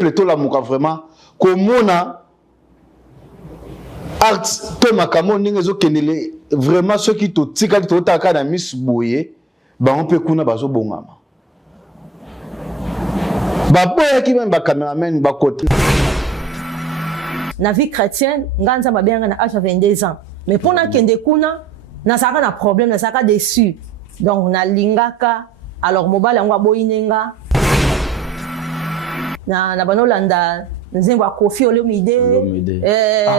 peuple to la muka vraiment komona art to makamo ninga zo kenele vraiment ceux qui to tika to taka na Miss Boye ba on peut kuna bazo bongama ba boya ki même ba cameraman ba côté na vie chrétienne nganza ba benga na âge de 22 ans mais pour na kende kuna na saka na problème na saka déçu donc na lingaka alors mobile ngwa boyinenga na banolanda nzembo a Koffi Olomide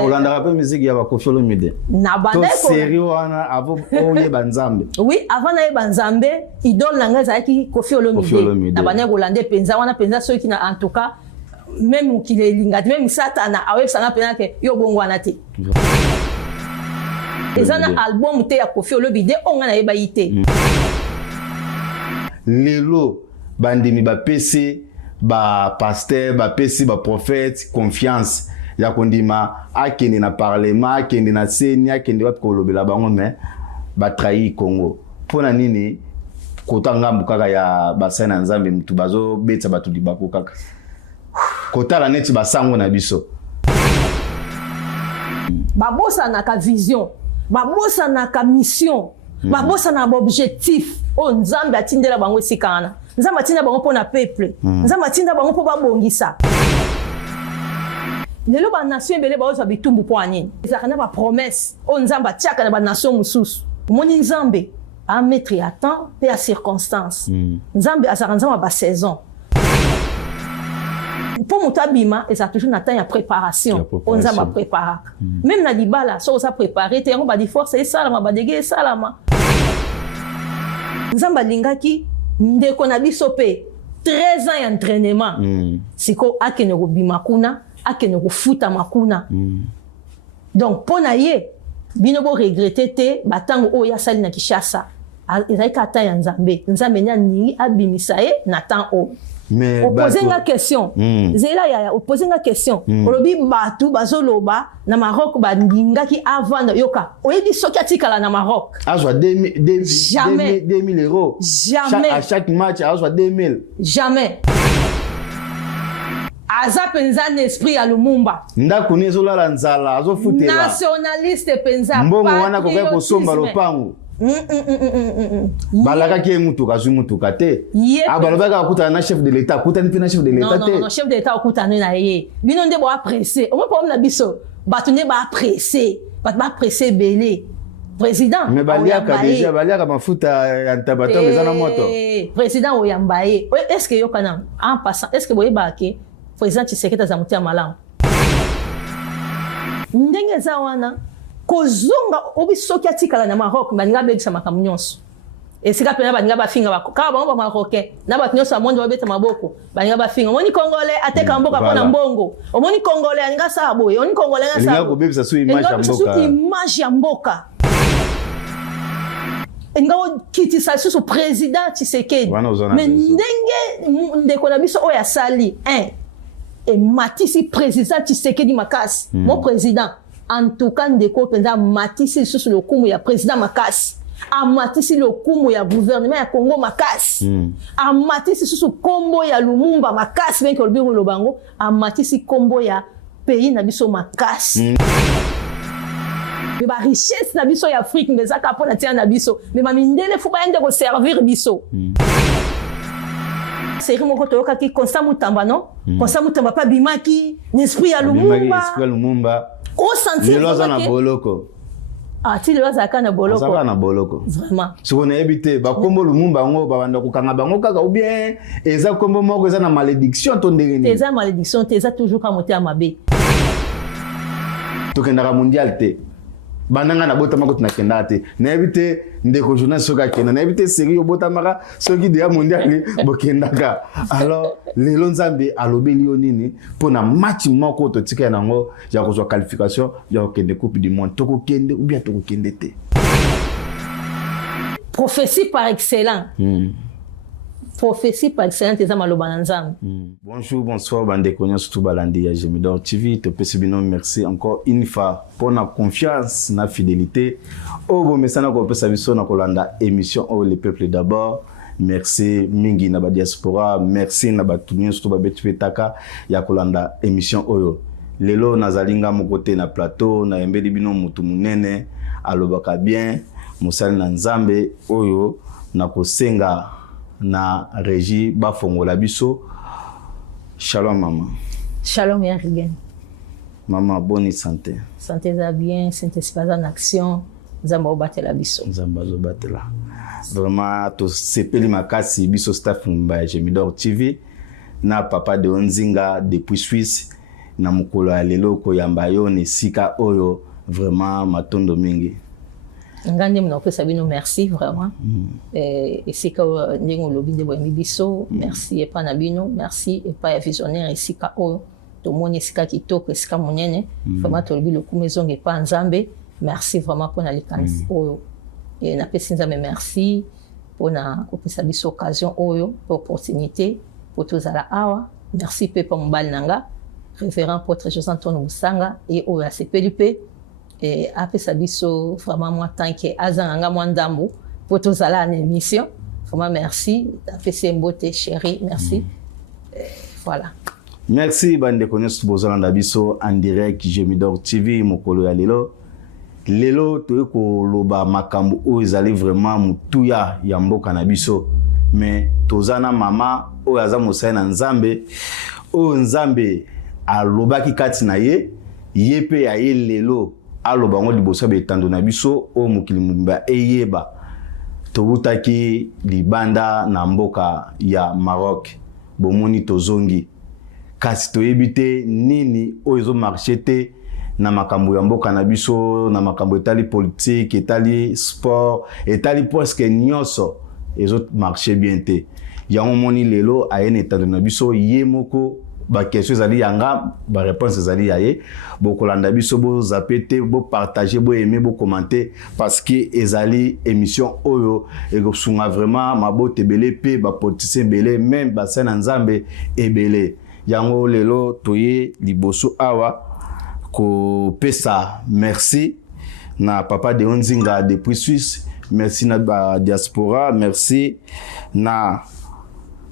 Olanda rappelle musique ya ba Koffi Olomide na bana ko sérieux ana avant oye banzambe oui avant na banzambe idole nanga zaki Koffi Olomide na bana Olanda penza wana penza ceux qui na en tout cas même qui les linga même satana awe sana pena ke yo bongwana te ezana album te ya Koffi Olomide onga na yeba yite lelo bandimi ba PC ba pasteur ba PC ba prophète confiance ya kondima akende na parlement akende na seni akende wa kolobela bango mais ba trahi Congo pona nini kota ngambu kaka ya basana nzambe mtu bazo betsa batu dibako kaka kota la neti basango na biso babosa na ka vision babosa na ka mission babosa na objectif o nzambe atindela bango esikana nzambe atinda bango pona peuple nzambe atinda bango po babongisa lelo ba nation ebele baoza bitumbu po anini ezaka na ba promesse o nzambe atiaka na ba nation mususu omoni nzambe a mettre à temps pe à circonstance nzambe azaka nzambe ba saison pour mutabima et ça toujours na temps ya préparation on nzambe prépara même na libala so ça préparer te on ba di force et salama ba dege salama nzambe lingaki ndeko na biso pe 13 ans d'entraînement siko akene ko bima kuna akene ko futa makuna donc pona ye bino bo regretter te batango o ya sali na Kishasa ezalika ta ya nzambe nzambe nya ni abimisa ye na temps o mais opposer la question zela ya opposer la question olobi batu bazoloba na Maroc ba ndingaki avant yoka oyebi soki atikala na Maroc azwa 2000 euros jamais à chaque match azwa 2000 jamais aza penza n'esprit ya Lumumba ndako nezola la nzala azofutela nationaliste penza mbongo wana kokai kosomba lopango balaka ki mutuka zu mutuka te abalobaka kuta na chef de l'état kuta ni na chef de l'état te non chef de l'état kuta na ye bino nde bo apprécier o mo problème na biso batu ne ba apprécier ba apprécier belé président mais baliaka déjà baliaka mafuta ya ntabata bezana moto président oyambaye est-ce que yokana en passant est-ce que boyeba ke président Tshisekedi za mutia malamu ndenge za wana kozonga obisoki atikala na Maroc baninga begisa makambo nyonso esika pena baninga bafinga bako kaba bango ba marocain na bato nyonso amonde babeta maboko baninga bafinga omoni congolais ateka mboka pona mbongo omoni congolais aninga sa boye omoni congolais nga sa ko bebisa su image ya mboka image ya mboka ngao kiti sa susu président Tshisekedi mais ndenge ndeko na biso oya sali et matisi président Tshisekedi makasi mon président en tout cas ndeko penza matisi susu le kumu ya président makasi amatisi le kumu ya gouvernement ya Congo makasi amatisi susu kombo ya Lumumba makasi benke olbingo lobango amatisi kombo ya pays na biso makasi mais ba richesse na biso ya Afrique mbezaka pona tia na biso mais mamindele fu ba ende ko servir biso série moko toyoka ki Constant Mutamba non Constant Mutamba pa bimaki l'esprit ya Lumumba au sentir na boloko ti le zaka na boloko zaka na boloko vraiment si on éviter ba kombo Lumumba ngo ba banda kokanga bango kaka ou bien eza kombo moko eza na malédiction to ndenge eza malédiction te eza toujours ka moté amabe to kenda mondial te bananga na bota mako tunakenda te na éviter ndeko journal soka kenda na éviter série obota maka soki de mondial bokendaka alors lelo nzambe alobeli yo nini pona match moko to tika nango ya kozwa qualification ya okende coupe du monde to kokende ou bien to kokende te prophétie par excellence prophétie par excellence eza maloba na nzambe bonjour bonsoir bande konya surtout balandi ya Gemidor TV to pesibino merci encore une fois pour la confiance na fidélité au bon message ko pesa biso na kolanda émission au le peuple d'abord merci mingi na ba diaspora, merci na ba tunyo sto ba betu petaka ya kolanda émission oyo. Lelo nazalinga mokote na plateau na yembeli bino mutu munene alobaka bien musali na nzambe oyo na kosenga na régie ba fongola biso. Shalom maman. Shalom Yarigen. Maman, bonne santé. Santé za bien, Saint-Esprit en action. Nzamba obatela biso. Nzamba obatela. Vraiment to sepeli makasi biso staff mba Gemidor TV na papa de Onzinga depuis Suisse na mukolo ya lelo ko yamba yo ne sika oyo vraiment matondo mingi. Ngande mna opesa bino merci vraiment. Et sika ndingo lobi de boyemi biso, merci et pas na bino, merci et pas visionnaire sika oyo to moni sika kitoko sika monene vraiment to lobi lokumu ezonge pa nzambe. Merci vraiment pour la likanisi oyo. Et na pesi nzambe merci pour na opesa biso occasion oyo, opportunité pour tozala awa. Merci pe pour mbali nanga révérend prêtre José Antoine Musanga et oyo asepeli pe et apesa biso vraiment moi tant que azanga moi ndambo pour tozala en émission. Vraiment merci, apesa mbote chérie, merci. Voilà. Merci bande connaissance bozolanda biso en direct Gemidor TV mokolo ya lelo. Lelo toyeko loba makambo oyo ezali vraiment mutuya ya mboka na biso, mais tozana mama oyo aza mosali na nzambe oyo nzambe alobaki kati na ye pe ya ye lelo aloba ngo liboso betando na biso oyo mokili mobimba eyeba tobutaki libanda na mboka ya Maroc bomoni tozongi kasi toyebi te nini oyo ezo marché te na makambo ya mboka na biso na makambo etali politique etali sport etali presque nyonso ezo marché bien te yango moni lelo ayene etando na biso ye moko ba question ezali yanga ba réponse ezali yaye bokolanda biso bo zapete bo partager bo aimer bo commenter parce que ezali émission oyo ekosunga vraiment mabote belé pe ba politicien belé même ba sana nzambe ebele yango lelo toye liboso awa ko pesa merci na papa de Onzinga depuis Suisse, merci na ba diaspora, merci na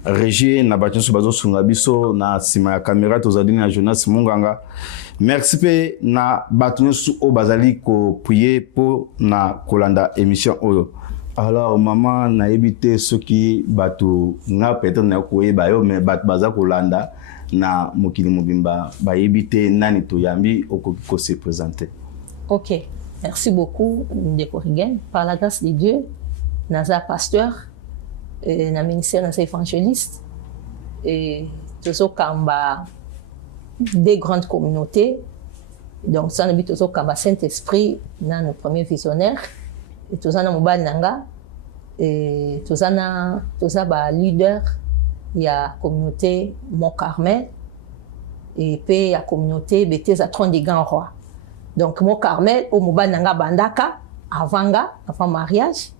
régie na batonso bazo sunga biso na sima ya caméra tozali na Jonas Munganga, merci pe na batonso o bazali ko prier pour na kolanda émission oyo. Alors maman na ebité soki batu nga peut-être na ko yeba yo mais bat baza kolanda na mokili mobimba ba yebite nani to yambi okoko se présenter. OK, merci beaucoup Ndeko Rigen. Par la grâce de Dieu, naza pasteur et na ministère naza évangéliste et tozo kamba des grandes communautés. Donc ça nabi tozo kamba Saint-Esprit na nos premiers visionnaires et toza na mobali nanga et toza ba leader il y a communauté Mont Carmel et puis il y a communauté Bethesda Trône des Grands Rois. Donc Mont Carmel au mobile nanga bandaka avant mariage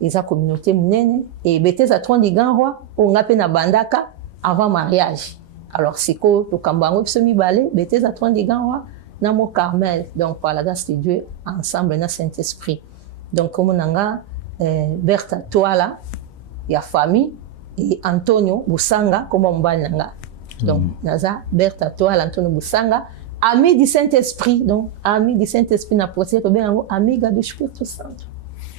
ils a communauté munene et Bethesda Trône des Grands Rois on ngape na bandaka avant mariage. Alors c'est quoi to kambango biso mibale Bethesda Trône des Grands Rois na Mont Carmel. Donc par la grâce de Dieu ensemble na Saint-Esprit. Donc comme nanga Bertha Toala ya famille et Antonio Busanga comme mbali nanga. Donc naza Bertha Toala Antonio Busanga ami du Saint-Esprit. Donc ami du Saint-Esprit na procès to bien amiga du Espírito Santo.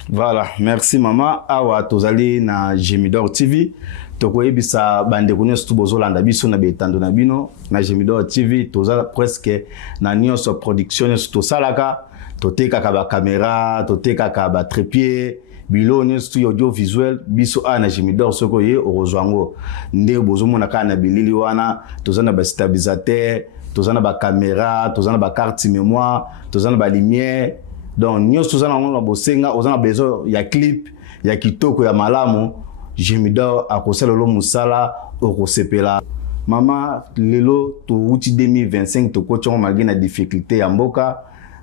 Voilà, merci maman. Awa tozali na Gemidor TV. Tokoyebisa bande kunyo bozolanda biso na betando na bino na Gemidor TV toza presque na nyonso production to salaka toteka ka ba caméra toteka ka ba trépied biloni studio audiovisuel biso ana Gemidor soko ye orozwango nde bozomona kana bilili wana tozana ba stabilisateur tozana ba caméra tozana ba carte mémoire tozana ba lumière donc nyos tozana ngona bosenga ozana bezo ya clip ya kitoko ya malamu Gemidor akosala lo musala okosepela mama lelo to uti 2025 to kochongo magina difficulté ya mboka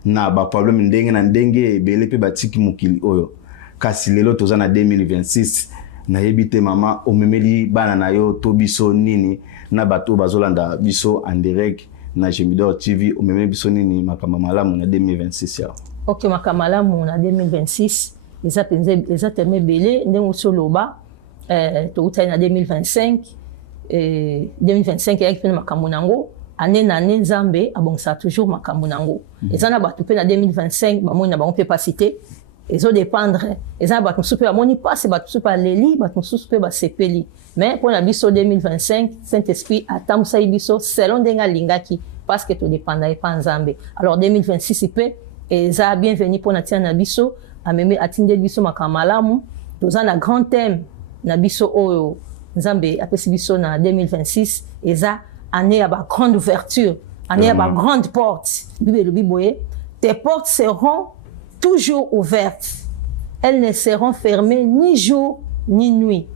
na ba problème ndenge na ndenge ebele pe batiki mukili oyo kasi lelo toza na 2026 na yebite mama omemeli bana na yo to biso nini na bato bazolanda biso en direct na Gemidor TV omemeli biso nini makamba malamu na 2026 ya. OK makamba malamu na 2026 eza teme belé ndenge soloba toutali na 2025 2025 eyaki mpe na makambo nango année na année nzambe abongisa toujours makambo nango eza na bato mpe na 2025 bamoni na bango mpe pasi te ezodépendre eza na bato mosusu mpe bamoni pasi bato mosusu baleli bato mosusu mpe basepeli mais mpo na biso 2025 Saint-Esprit atambwisaki biso selon ndenge alingaki parce que todépenda ye mpa nzambe alors 2026 mpe eza bienvenu mpo na tia na biso amemi atindeli biso makambo malamu toza na grand thème na biso oyo nzambe apesi biso na 2026 eza année ya ba grande ouverture année ya ba grande porte bible elobi boye tes portes seront toujours ouvertes elles ne seront fermées ni jour ni nuit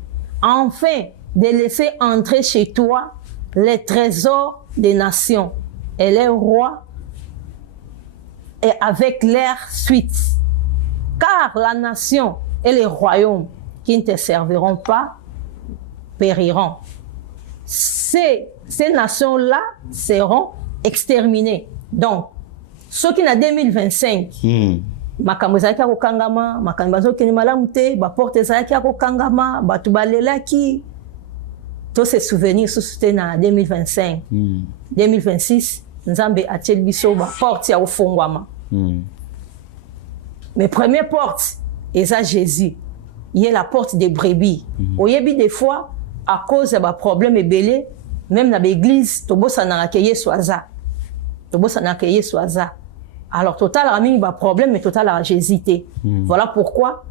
afin de laisser entrer chez toi les trésors des nations et les rois et avec leur suite car la nation et les royaumes qui ne te serviront pas périront. Ces nations-là seront exterminées. Donc, ceux qui n'ont 2025, makambo ezalaki ya kokangama, makambo bazokende malamu te, baporte ezalaki ya kokangama, bato balelaki, to se souvenir susu te na 2025. 2026, nzambe atieli biso baporte ya kofungwama. Mais première porte, eza Jésus. Il y a la porte des brebis. Oyebi des fois, à cause de problème ebele, même dans l'église, tobosa na akeye soaza. Tobosa na akeye soaza. Alors total rami ba problème mais total a Jésus. Voilà pourquoi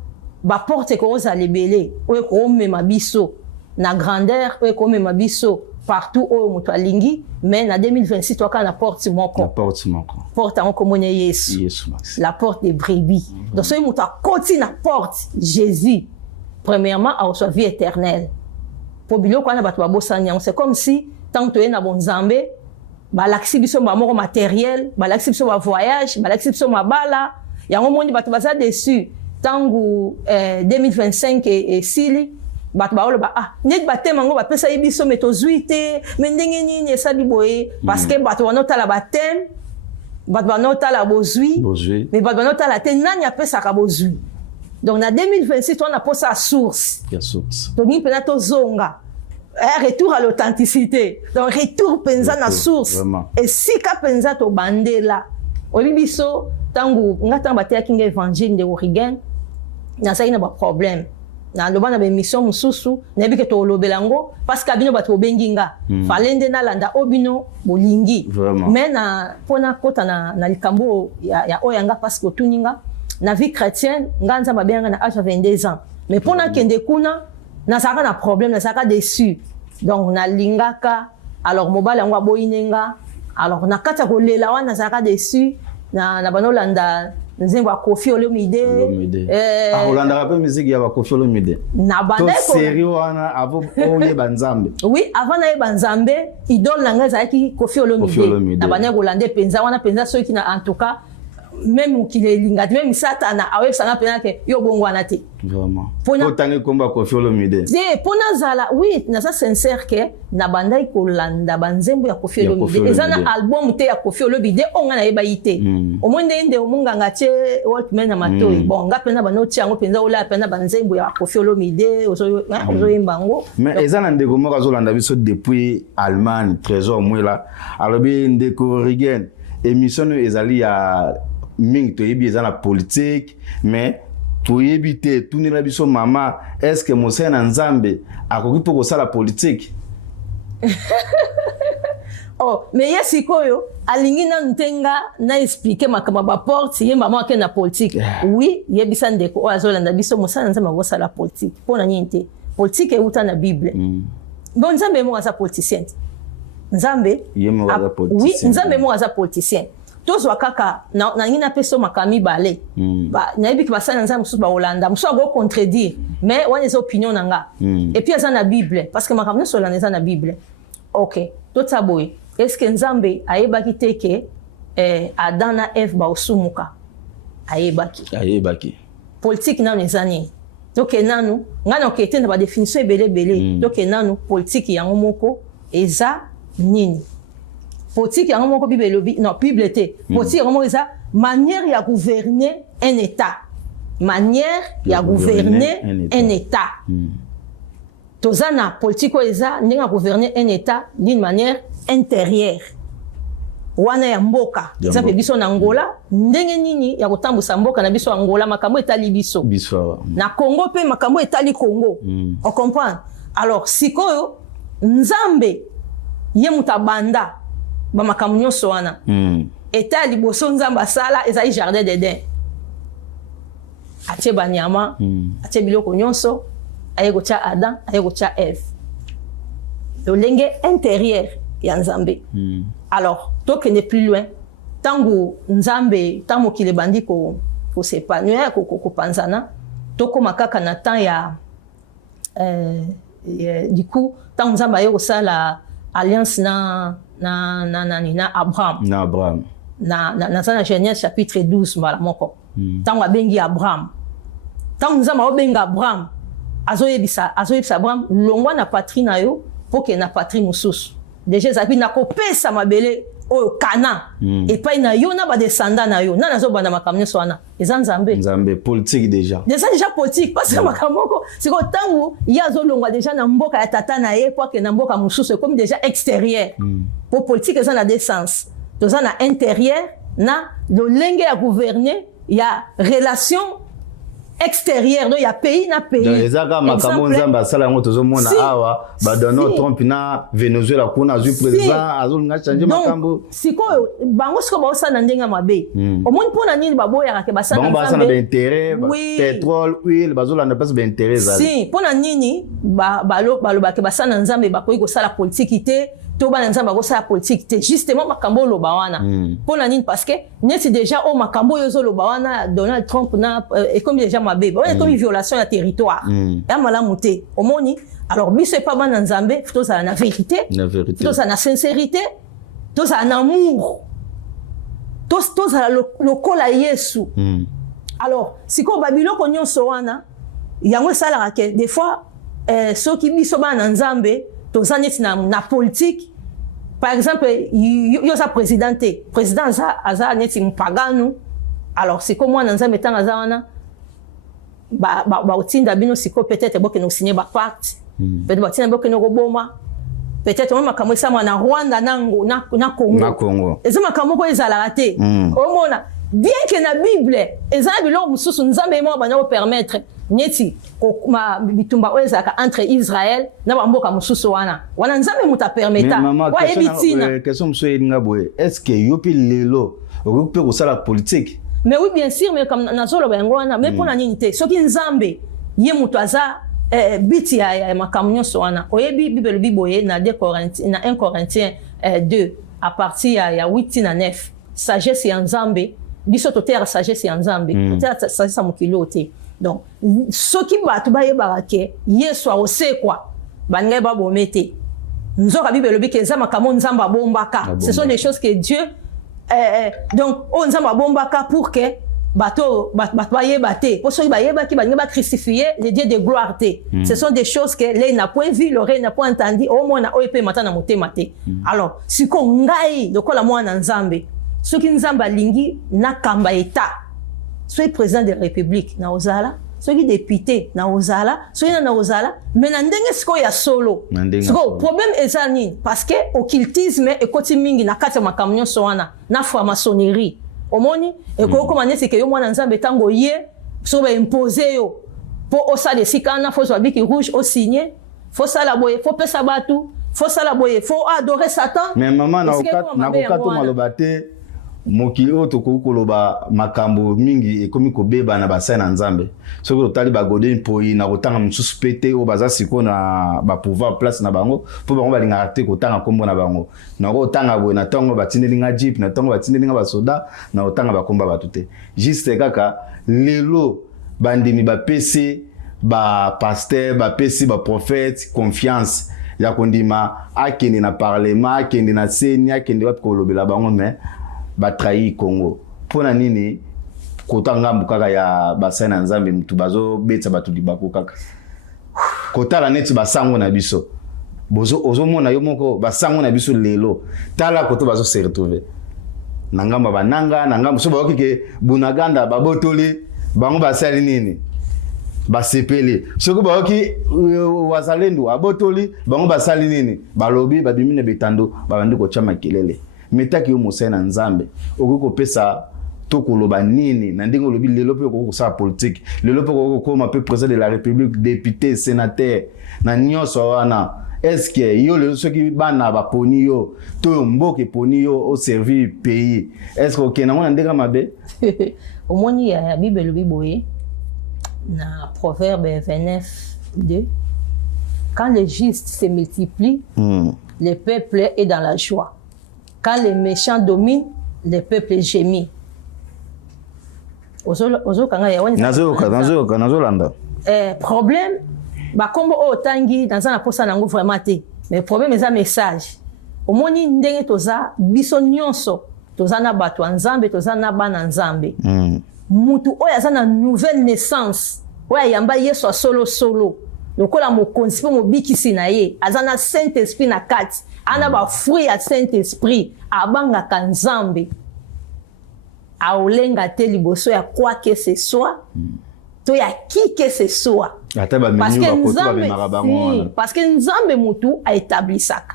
ba porte ko oza lebele, oye ko mema biso na grandeur, oye ko mema biso partout oyo moto alingi, mais na 2026 toka na porte moko. La porte moko. Porte en komone Yesu. Yesu. La porte des brebis. Donc ce moto akoti na porte Jésus. Premièrement, à sa vie éternelle. Pour biloko na bato babosani, c'est comme si tant que tu es na bon nzambe, ba laksi biso ba moko matériel, ba laksi biso ba voyage, ba laksi biso mabala, yango moni bato baza dessus. Tangu 2025 et sili, bato ba oloba ah, net batema ngo ba pesa biso metozuite, mais ndenge nini esabi boye parce que bato banota la batem, bato banota la bozui, mais bato banota la te nani apesa ka bozui. Donc, en 2026, on a posé la source. La source. Donc, on a zonga. Un retour à l'authenticité. Donc, retour penza la source. Vraiment. Et si ka penza to bande là, olibiso tangu ngata batea kinga évangile de Origen, na ça ina ba problème. Na loba na ba mission mususu, na bi ke to lobelango parce que bino bato benginga. Falende na landa obino bolingi. Vraiment. Mais na pona kota na likambo ya oyanga parce que tuninga na vie chrétienne nganza mabenga na âge de 22 ans mais pour na kende kuna na saka na problème na saka déçu donc na lingaka alors mobile ngwa boyinenga alors na kata ko lela wana saka déçu na banolanda nzembo ya Koffi Olomide Olanda rappel musique ya Koffi Olomide na banda ko sérieux wana avant oye banzambe oui avant na banzambe idole na ngaza ki Koffi Olomide na banda Olanda penza wana penza ceux qui na en tout cas même qu'il est lingati même satana awe sanga pena ke yo bongwana te vraiment potane komba Koffi Olomide c'est pona zala oui na ça sincère que na bandai ko landa banzembo ya Koffi Olomide ezana album te ya Koffi Olomide onga na yeba yite o monde inde o munga ngache Walkman na matoi bon nga pena banoti yango penza ola pena banzembo ya Koffi Olomide ozo yimbango mais ezana ndeko moko azolanda biso depuis Allemagne trésor mwela alobi ndeko Rigen émission ezali ya ming toyebi eza na politique mais toyebi te tunela biso mama est-ce que mosala na nzambe akoki po kosala politique oh mais yesikoyo alingi na ntenga na expliquer makama ba porte ye mama ke na politique oui yebisa ndeko o azolanda biso mosala na nzambe akosala politique pona nyinte politique euta na bible bon nzambe mo asa politicien nzambe yemo asa politicien oui nzambe mo asa politicien tozwa kaka na ngina peso makami bale ba na yebi ki basana nzambe musu ba Holanda musu go contredire mais wana les opinions nanga et puis eza na bible parce que makamna sola eza na bible OK totsa boy est-ce que nzambe ayebaki te ke Adam na Eve ba osumuka ayebaki politique na nezani donc nanu ngana okete na ba définition ebele donc nanu politique yango moko eza nini politique yango moko bible lobi non bible te politique yango eza manière ya gouverner un état manière ya gouverner un état tozana politique eza ndinga gouverner un état d'une manière intérieure. Wana ya mboka. Exemple biso na Angola, ndenge nini ya kotambusa mboka na biso Angola makambo etali biso. Na Congo pe makambo etali Congo. On comprend? Alors sikoyo Nzambe ye mutabanda ba makambo nyonso wana. Eta liboso Nzambe asala ezali jardin d'Eden. Atie banyama, atie biloko nyonso, ayeko tia Adam, ayeko tia Eve. Lolenge intérieur ya Nzambe. Alors, donc il n'est plus loin. Tango Nzambe, tango ki le bandi ko s'épanouir, ko panzana, toko makaka na temps ya du coup, tango Nzambe ayeko sa la alliance na Abraham. Na Abraham. Na Genèse chapitre 12 mbala moko. Tango abengi Abraham. Tango Nzambe abenga Abraham, azoyebisa Abraham longwa na patrie na yo pour que na patrie mususu. Déjà zabi na kopesa mabele oyo kana et pas na yo na ba descendant na yo na nazo bana makamnyo swana eza Nzambe politique déjà politique parce que makamoko c'est ko tangu yazo longwa déjà na mboka ya tata na ye pour que na mboka mususu comme déjà extérieur pour politique eza na deux sens toza na intérieur na lolenge ya gouverner ya relation extérieur donc il y a pays na pays donc ezaka makambo Nzambe asala ngo tozomona awa ba Donald Trump na Venezuela kuna azu président azolinga changer makambo sikoyo bango siko ba osana ndenga mabe omoni pona nini baboya ke basana Nzambe bango basana ba intérêt pétrole huile bazolanda place ba intérêt za si pona nini baloba ke basana Nzambe bakoyi ko sala politique te to bana Nzambe ko sala politique te justement makambo loba wana pona nini parce que neti déjà o makambo yozo loba wana Donald Trump na et comme déjà mabe on est comme une violation de territoire ya malamu te omoni alors biso pas bana Nzambe to ça na vérité to ça na sincérité to ça na amour to ça lokola Yesu alors siko babilo ko nyonso wana yango sala ke des fois ceux qui biso bana Nzambe toza neti na politique par exemple yo sa président aza neti mpagano alors c'est comme moi na Nzambe tanga za wana ba otinda bino siko peut-être boke no signer ba pacte peut-être botinda boke no boma peut-être même makambo sama na Rwanda na Congo eza makambo ko ezala raté omona bien que na Bible ezala biloko mususu Nzambe mo bana ko permettre neti ma bitumba ezaka entre Israël na bamboka mususu wana Nzambe muta permettre wa ebitina question muso elinga boye est-ce que yopi lelo okope ko sala politique mais oui bien sûr mais comme nazolo bango wana mais pona nini te soki Nzambe ye muto aza biti ya makambo nyonso wana oyebi Bible biboye na 1 Corinthiens 2 à partir ya 8 na 9 sagesse ya Nzambe biso totera sagesse ya Nzambe totera sagesse mokilo te donc soki bato bayebaka ke Yesu aosekwa bangai babomete nzoka Bible bike eza makambo Nzambe abombaka ce sont des choses que Dieu donc on Nzambe abombaka pour que bato bayeba te pour soki bayeba ki bangai ba crucifier le Dieu de gloire te ce sont des choses que les n'a point vu l'oreille n'a point entendu au moins na oyepe matana motema te alors siko ngai lokola mwana Nzambe soki Nzambe alingi na kamba eta soki président de la République na ozala soki député na ozala soki na ozala mais na ndenge siko ya solo siko problème eza nini parce que occultisme ekoti mingi na kati ya makambo nyonso wana na franc-maçonnerie omoni ekokoma neti ke yo mwana Nzambe tango ye so ba imposer yo po osala esika na fo so biki rouge o signer fo sala boye fo pesa batu fo sala boye fo adorer Satan mais maman na kokato maloba te mokili oyo tokoki koloba makambo mingi ekomi kobeba na basai na Nzambe soki totali bagode mpoi na kotanga mosusu pe te oyo baza sikoyo na bapouvoir place na bango mpo bango balingaka te kotanga nkombo na bango na kotanga boye na ntango batindelinga jipe na ntango batindelinga basoda na kotanga bakomba bato te juste kaka lelo bandimi bapesi bapaster bapesi baprophète confiance ya kondima akende na parlement akende na seni akende wapi kolobela bango mais batrahi Congo pona nini kota ngambu kaka ya basai na Nzambe mutu bazo betsa batu libako kaka kotala neti basango na biso bozo ozomona yo moko basango na biso lelo tala koto bazo se retrouver nangamba bananga nangamba so baoki ke bunaganda babotoli bango basali nini basepele soko baoki wazalendo abotoli bango basali nini balobi babimine betando babandi ko chama kelele metaki yo mosena nzambe okoko pesa tokoloba nini na ndenge lobi lelo pe ko sa politique lelo pe ko koma pe président de la république député sénateur na nyonso wana est-ce que yo le soki bana ba poni yo to mboke poni yo au servir pays est-ce que na mona ndeka mabe omoni ya bible lobi boye na Proverbe 29:2 quand les justes se multiplient le peuple est dans la joie quand les méchants dominent le peuple gémit ozo kanga ya wani nazo landa problème ba kombo o tangi dans na posa nango vraiment té mais problème eza message omoni ndenge toza biso nyonso toza na bato nzambe toza na bana nzambe mutu oya za na nouvelle naissance oya yamba yeso solo lokola mokonzi po mobikisi na ye azana saint esprit na kati ana ba fruit ya saint esprit abanga ka nzambe aolenga te liboso ya quoi que ce soit to ya qui que ce soit parce que nzambe mutu a établi saka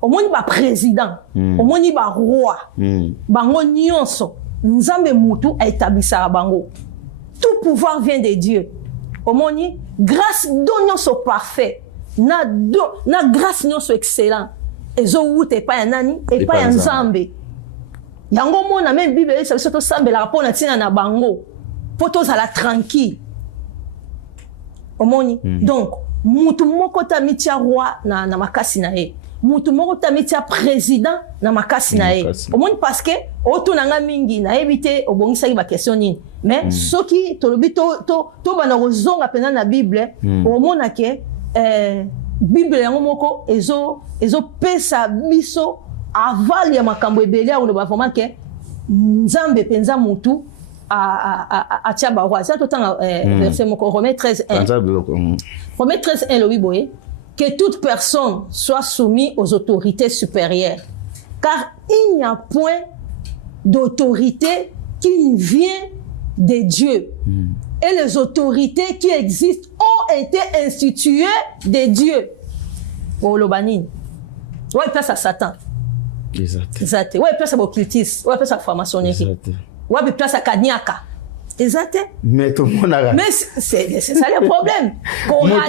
omoni ba président omoni ba roi bango nyonso nzambe mutu a établi saka bango tout pouvoir vient de Dieu omoni grâce do nyonso parfait na grâce nyonso excellent ezo wute pa ya nani e pa ya nzambe yango mona même bible ça biso to sambela rapona tina na bango poto za la tranquille omoni donc mutu moko tamitia roi na makasi na ye mutu moko tamitia président na makasi na ye omoni parce que otunanga mingi na ebité obongisa ba question nini mais soki tolobi to bana rozonga pena na bible omona ke bible yango moko ezo pesa biso aval ya makambo ebele ya oloba vraiment ke nzambe penza mutu a tia ba roi ça tout temps verset moko Romains 13:1 Romains 13:1 le biboye que toute personne soit soumise aux autorités supérieures car il n'y a point d'autorité qui vient de Dieu et les autorités qui existent ont été instituées de Dieu pour l'obanine ouais place à Satan exact ouais place à occultisme ouais place à franc-maçonnerie ouais place à Kanyaka exact mais tout le monde a mais c'est ça le problème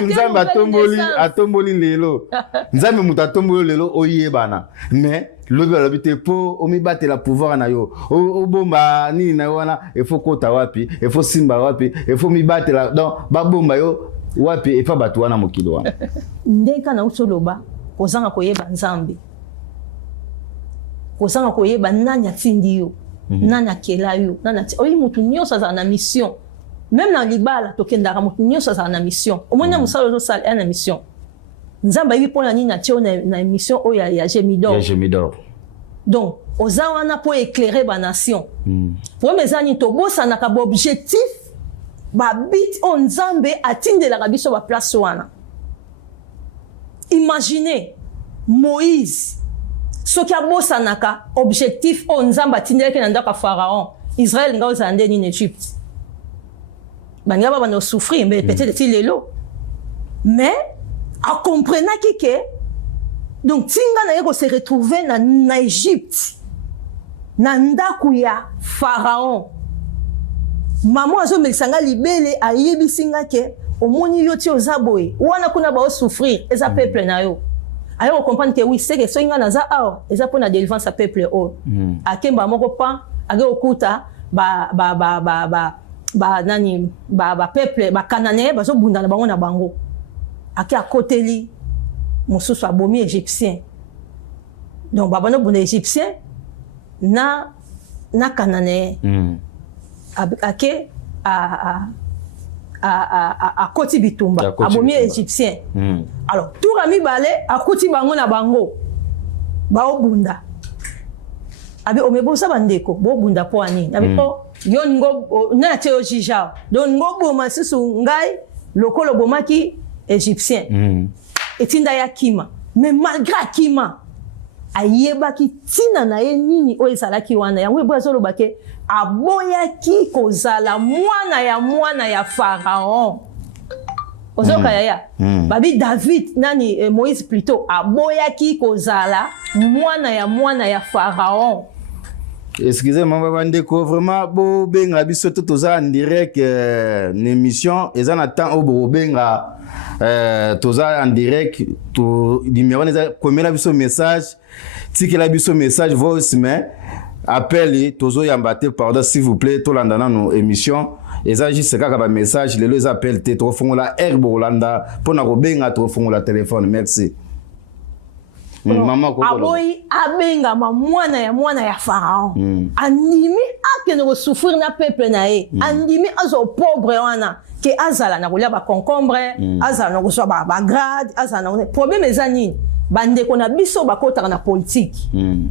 nzambe atomboli lelo nzambe muta tomboli lelo oyebana mais lobi alobite po omibatela pouvoir na yo obomba nini na wana il faut kota wapi il faut simba wapi il faut mibatela donc babomba yo wapi et pas bato wana mokilo wana ndeka na usoloba kozanga koyeba nzambe kozanga koyeba nani atindi yo nani akela yo nani oyi mutu nyonso za na mission même na libala tokendaka mutu nyonso za na mission omona musalo zo sala na mission nzamba yi pona nini atio na mission oya ya Gemidor donc oza wana po éclairer ba nation pour mezani to bossa na ka objectif ba bit on nzambe atindela ka biso ba place wana imaginez Moïse ce qui a bossa naka objectif on nzamba atindela ke na ndaka pharaon Israël nga ozande ni Égypte banga ba no souffrir mais peut-être il est là mais à comprendre que donc tinga na yeko se retrouver na Égypte na ndaku ya pharaon maman azo melisanga libele ayebisinga ke omoni yo ti ozaboye wana kuna ba souffrir eza peuple na yo ayo comprendre que oui c'est que so inga naza awa eza pona délivrance à peuple o akemba moko pa age okuta ba nani ba peuple ba cananéen bazo bunda na bango na bango ake akoteli mosusu abomi égyptien donc babano bunda égyptien na cananéen ake a koti bitumba abomi égyptien alors tout rami balé a koti bango na bango ba obunda abi omebosa bandeko bo bunda po ani abi po yo ngo na te ojija donc ngo boma susu ngai lokolo bomaki égyptien etinda ya kima mais malgré kima ayebaki tina na ye nini o ezalaki wana yango ebozo lobake aboyaki kozala mwana ya pharaon ozoka yaya babi David nani Moïse plutôt aboyaki kozala mwana ya Pharaon. Excusez-moi, bandeko, vraiment, bo benga biso toza en direct l'émission, et ça attend au bo benga toza en direct, to numéro neza combien la biso message, tiki la biso message voice mais appel tozo yambate pardon s'il vous plaît, to landana no émission, et ça juste kaka ba message, les appels te trop fongola herbo Holanda pour na ko benga trop fongola téléphone, merci. Aboyi abenga mwana ya Pharaon. Andimi akene ko souffrir na peuple na ye. Andimi azo pauvre wana ke azala na kolia ba concombre, azala na koso ba grade, azala na problème ezani. Bande ko na biso bakota na politique.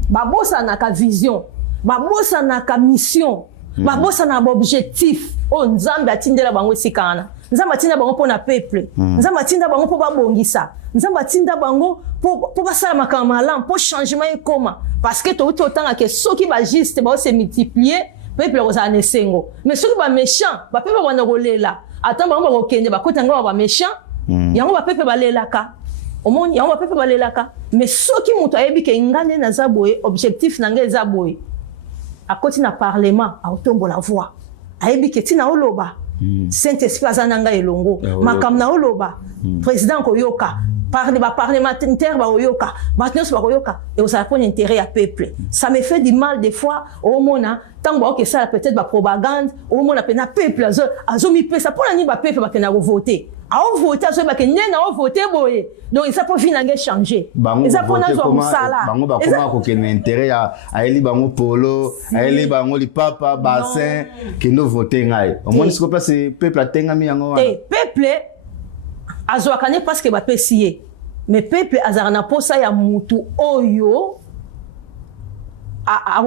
Babosa na ka vision, babosa na ka mission, babosa na objectif. O Nzambe atindela bango sikana. Nzambe atinda bango pona peuple. Nzambe atinda bango po babongisa. Nzambe atinda bango pour basala makamala pour changement ekoma parce que tout autant que ceux qui va juste ba se multiplier peuple oza nesengo mais ceux qui va méchant ba peuple ba ngolela attends ba ngo kende ba kotanga ba méchant yango ba peuple ba lelaka omoni yango ba peuple ba lelaka mais ceux qui mutu ayebi ke ngane na zaboye objectif na ngai zaboye akoti na parlement a otombo la voix ayebi ke tina oloba Saint-Esprit azananga elongo makamna oloba président koyoka parlementaire ba oyoka maintenance ba oyoka et ça prend intérêt à peuple ça me fait du mal des fois au mona tant que ça peut-être ba propagande au mona pena peuple azo mi pesa pour ni ba peuple ba kena voter a voter azo ba kena na voter boye donc ça peut venir changer et ça pour nazo musala bango ba koma ko kena intérêt à eli bango polo à eli bango li papa bassin que no voter ngai au moins ce que place peuple atenga mi yango et peuple azwakane parce que ba pesier mais peuple azarana posa ya mutu oyo a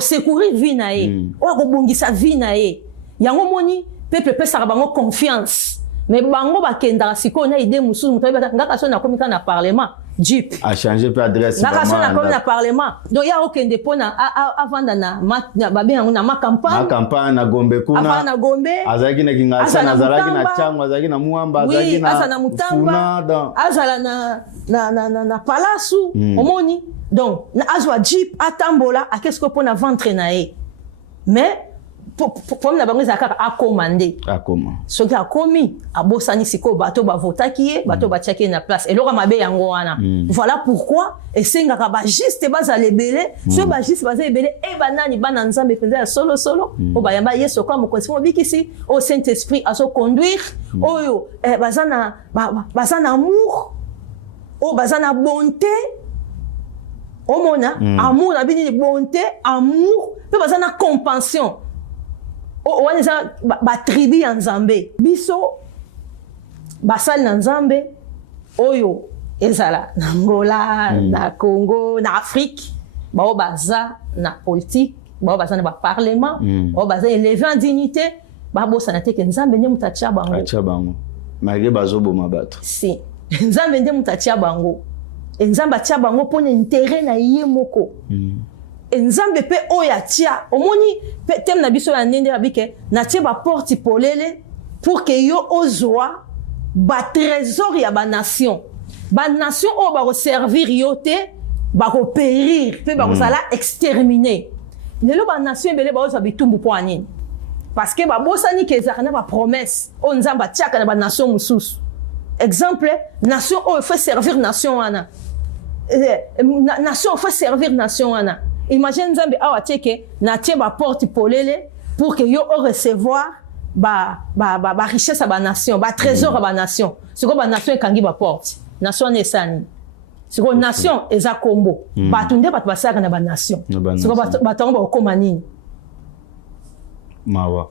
secourir vie na ye o akobongisa vie na ye yango moni peuple pesa bango confiance mais bango bakenda siko na idée musu mutu ngaka so na komika na parlement Jeep a changé peu adresse na na parlement donc ya okende pona avanda na babe yango na campagne na Gombe kuna avant na Gombe azaki na kingasa na zalaki na changu azaki na muamba azaki na azana mutamba azala na palasu omoni donc na azwa Jeep atambola akesko pona ventre na ye mais pour na bango zakaka akomande soki akomi abosani siko bato bavotaki ye bato batiaki na place eloko mabe yango wana voilà pourquoi esengaka ba juste bazala ebele so ba juste bazala ebele e banani bana Nzambe penza ya solo o bayamba yeso kwa mokonzi mo bikisi au Saint-Esprit aso conduire oyo bazana amour o bazana bonté o mona amour na bini bonté amour pe bazana compassion wana eza batribu ya Nzambe biso basali na Nzambe oyo ezala na Angola na Congo na Afrique bao baza na politique bao baza na ba parlement bao baza élevé en dignité babosana te ke Nzambe nde mutatia bango malgré bazoboma bato si Nzambe nde mutatia bango Nzambe atia bango pona intérêt na ye moko Nzambe pe oya tia omoni pe tem na biso ya nende abike na tia ba porte polele pour que yo ozwa ba trésor ya ba nation o ba servir yo te ba ko périr pe ba ko sala exterminer lelo ba nation belé ba ozwa bitumbu po anini parce que ba bosani ke ezakana ba promesse o Nzambe atiaka na ba nation mususu exemple nation o fait servir nation wana nation fait servir nation wana. Imagine Nzambe awa teke na tie ba porte polele pour que yo recevoir ba richesse à ba nation, ba trésor à ba nation. C'est quoi ba nation ekangi ba porte. Nation nesani. C'est quoi nation eza kombo. Ba tunde ba basaka na ba nation. C'est quoi ba tongo ba komani. Mawa.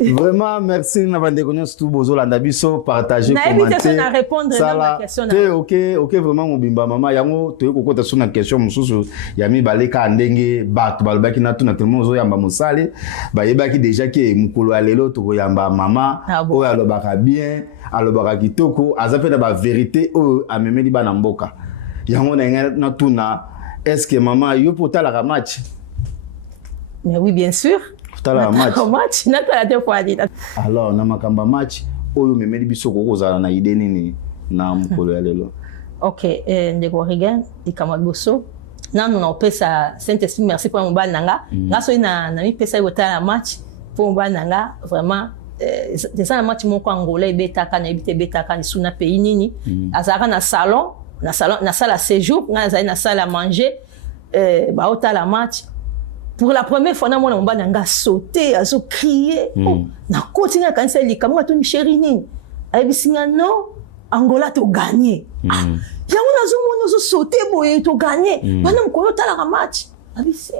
Vraiment, merci Navandeko tout bozo landa biso partager commenter. Na répondre à ma question. OK vraiment mobimba mama yango to yoko kota suna question mususu ya mi baleka ndenge bato balobaki na tuna tellement zo yamba musale ba yebaki déjà ke mukolo alelo to yamba mama o alobaka bien alobaka kitoko azape na ba vérité o amemeli bana mboka yango na tuna est-ce que maman yo potala ka match? Mais oui bien sûr. Alors, match na makamba match oyo memeli biso kokozala na idée nini na mokolo ya lelo. Ok, ndeko Rigen ikamaboso nanu na opesa Saint-Esprit merci pour mobali nanga ngaso na mi pesa yotala match pour mobali nanga vraiment déjà na match moko Angola ebetaka na ebite betaka ni suna pays nini azaka na salon na salle à séjour nga za na salle à manger ba otala match pour la première fois na mona mobali nanga sauter azo crier na continue kanisa likamwa to ni chéri nini abisinga non Angola to gagner yango nazomona zo sauter boye to gagner bana mkoyo tala ka match abise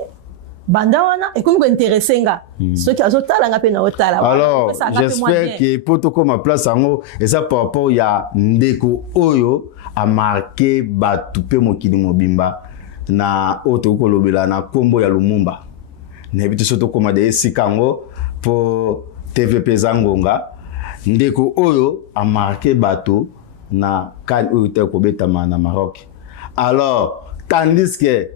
banda wana ekomi ko intéresser nga ceux qui azotala nga pe na otala. Alors j'espère que protocole ma place ango et ça par rapport ya ndeko oyo a marqué batu pe mokili mobimba na oto ko lobela na kombo ya Lumumba na bitu soto koma de sikango pour TVP Zangonga ndeko oyo a marqué batu na kan oyo ko betama na Maroc. Alors tandis que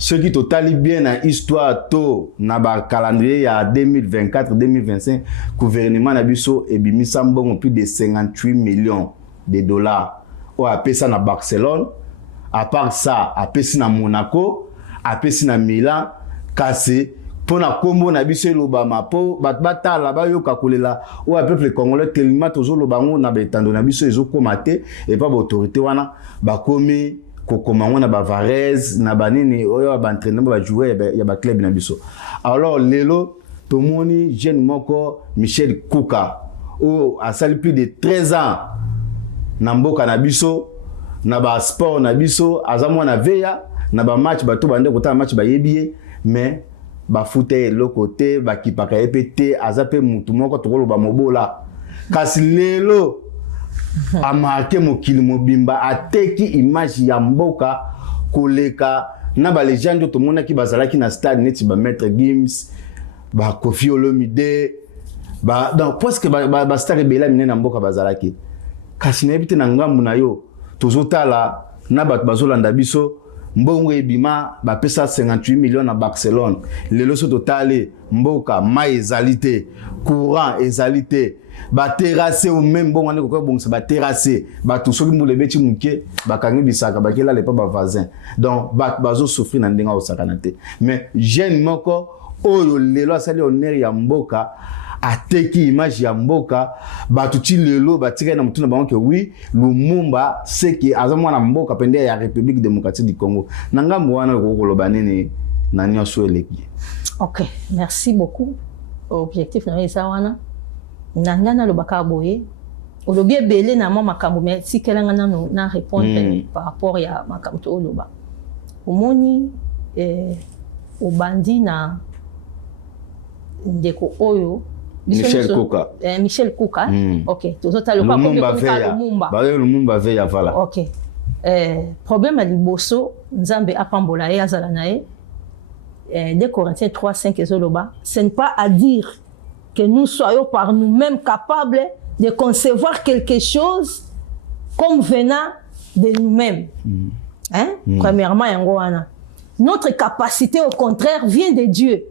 ceux qui totali bien na histoire to na ba calendrier ya 2024 2025 gouvernement na biso ebimisa mbongo plus de 58 millions de dollars o apesa na Barcelone, à part ça apesi na Monaco, apesi na Milan kasi pona kombo na biso lobama po batala ba yoka kolela o peuple congolais tellement tozo lobango na betando na biso ezokomate et pas autorité wana bakomi kokomango na Bavarez na banini oyo ba entraîner ba jouer ya ba club na biso. Alors lelo tomoni jeune moko Michel Kouka o a sali plus de 13 ans na mboka na biso na ba sport na biso azamwa na veya na ba match bato bande kota match ba yebie mais ba foute le côté ba kipaka epete azape mutu moko tokolo ba mobola kasi lelo a marqué mokili mobimba ateki image ya mboka koleka na ba legende to mona ki bazalaki na stade neti ba Maître Gims ba Koffi Olomide ba donc presque ba star ebela mine na mboka bazalaki kasi na ebite na ngambu na yo tozotala na bato bazolanda biso mbongo ebima ba pesa 58 millions na Barcelone lelo so totale mboka mai ezalité courant ezalité ba terrasser ou même bon on est ko bon ça ba terrasser ba tout soki mule beti muke ba kangi bisaka ba kela le pa ba voisin donc ba bazo souffrir na ndenga osakana te mais jeune moko oyo lelo asali honneur ya mboka ateki image ya mboka ba tuti lelo ba tika na mutuna bango ke oui Lumumba c'est que azamwa na mboka pende ya République démocratique du Congo nanga mwana ko koloba nini na nyoso eleki. OK, merci beaucoup. Objectif na esawana nangana lobaka boye olobie belé na mama makambo mais si kelanga na répondre par rapport ya makambo to loba omoni obandi na ndeko oyo Michel Kouka. Michel Kouka. OK. Tozotala kwa Lumumba. Ba Lumumba veya voilà. OK. Problème à liboso Nzambe apambola ye azala nae. 2 Corinthiens 3:5 ezoloba, ce n'est pas à dire que nous soyons par nous-mêmes capables de concevoir quelque chose comme venant de nous-mêmes. Hein? Premièrement, notre capacité au contraire vient de Dieu.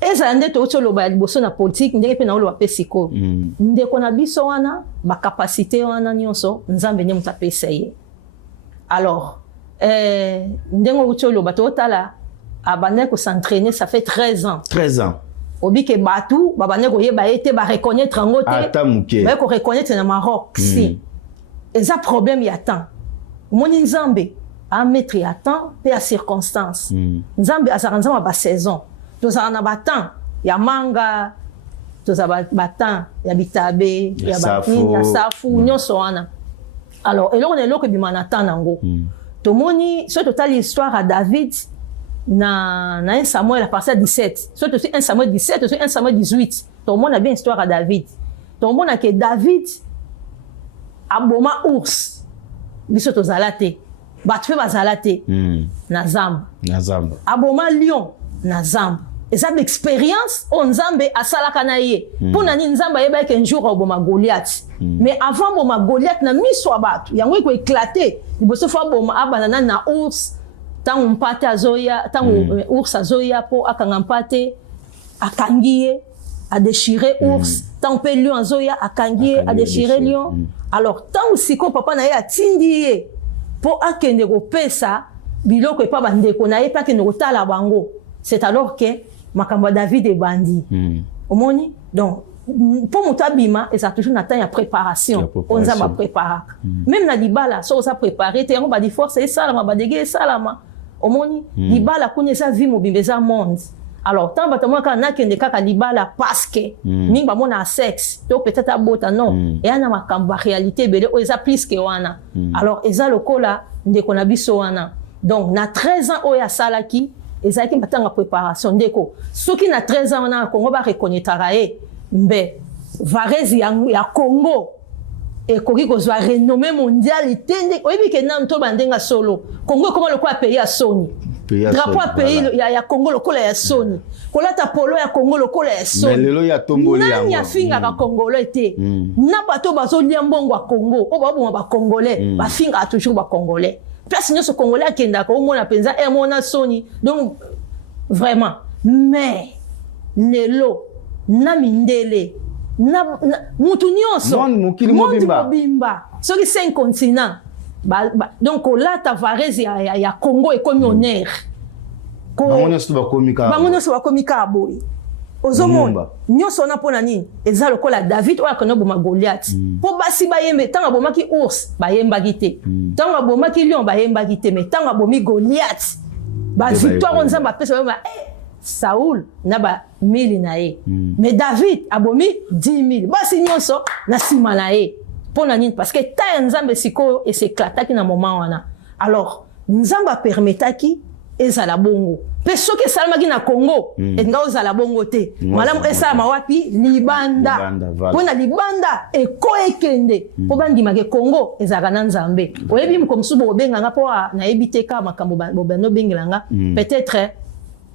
Eza nde to loba liboso na politique ndenge pe na lo apesiko ndeko na biso wana ba capacité wana nyonso Nzambe ne mutapesa ye. Alors ndengo to loba to tala abane ko s'entraîner ça fait 13 ans. 13 ans. Obi ke batu babane ko yeba ete ba reconnaître ngote. Atamuke. Ba ko reconnaître na Maroc si. Eza problème ya temps. Moni Nzambe a mettre ya temps pe à circonstance. Nzambe azaranza ba saison. Tozala na batan ya manga tozala batan ya bitabe ya batini ya safu nyonso wana. Alors eloko na eloko bimana tan nango tomoni so total l'histoire à David na 1 Samuel à partir 17 so to 1 Samuel 17 to 1 Samuel 18 tomoni na bien histoire à David tomoni que David aboma ours biso tozala te batwe bazala te na zamba aboma lion na zamba eza expérience on Nzambe asalaka na ye pona ni Nzamba yeba ke un jour oboma Goliath mais avant boma Goliath na miso abatu yango iko éclater liboso fa boma abana na ours tango mpate azoya tango ours azoya po akanga mpate akangiye a déchiré ours, tant que lion azoya a kangi a déchiré lion. Alors tant siko papa na ye a tindi pour akende ko pesa biloko pa bandeko na ye pa ke no tala bango. C'est alors que makamba David est bandit. Omoni donc pour mutabima et ça toujours n'attend la préparation. On a ma préparer. Même na libala so ça préparer te on ba di force et salama ba dege salama. Omoni libala kunesa vie mobimeza monde. Alors tant batamo ka na kende kaka libala parce que minga mona sexe to peut-être abota non et ana makamba réalité bele o eza plus que wana. Alors eza lokola ndeko na biso wana. Donc na 13 ans oya salaki ezaki batanga préparation ndeko. Soki na 13 ans na Congo ba reconnaître mbe varezi ya Congo et koki kozwa renommée mondiale itende oyebi ke nam to bandenga solo Congo comment le quoi pays à Sony drapeau à pays ya Congo le kola ya Sony kolata polo ya Congo le kola ya Sony mais lelo ya tomboli ya nani afinga ka congolais te na bato bazo lia mbongo ya Congo o ba bonga ba congolais ba finga toujours ba congolais place nyo so congolais akenda ko mona penza e mona Sony donc vraiment mais lelo na mindele na mutu nyonso mokili mobimba soki 5 continents donc olata varese ya Congo ekomi honneur bango nyonso bakomi kaka boye ozomona nyonso wana mpona nini eza lokola David oyo akona boma Goliath mpo basi bayembe ntango abomaki ours bayembaki te ntango abomaki lion bayembaki te mais ntango abomi Goliath bavictoire nzambe apesa bayemba Saoul na ba 1000 na ye mais David abomi 10 000 basi nyonso na sima na ye pona nini parce que ta nzambe siko et s'éclataki na moment wana alors nzambe permetaki ezala bongo pe soki salamaki na Congo et nga ozala bongo te malamu esa mawapi libanda pona libanda e ko ekende po bandimake Congo ezaka na nzambe oyebi mkomsubo obenganga po na ebiteka makambo bobano bengelanga peut-être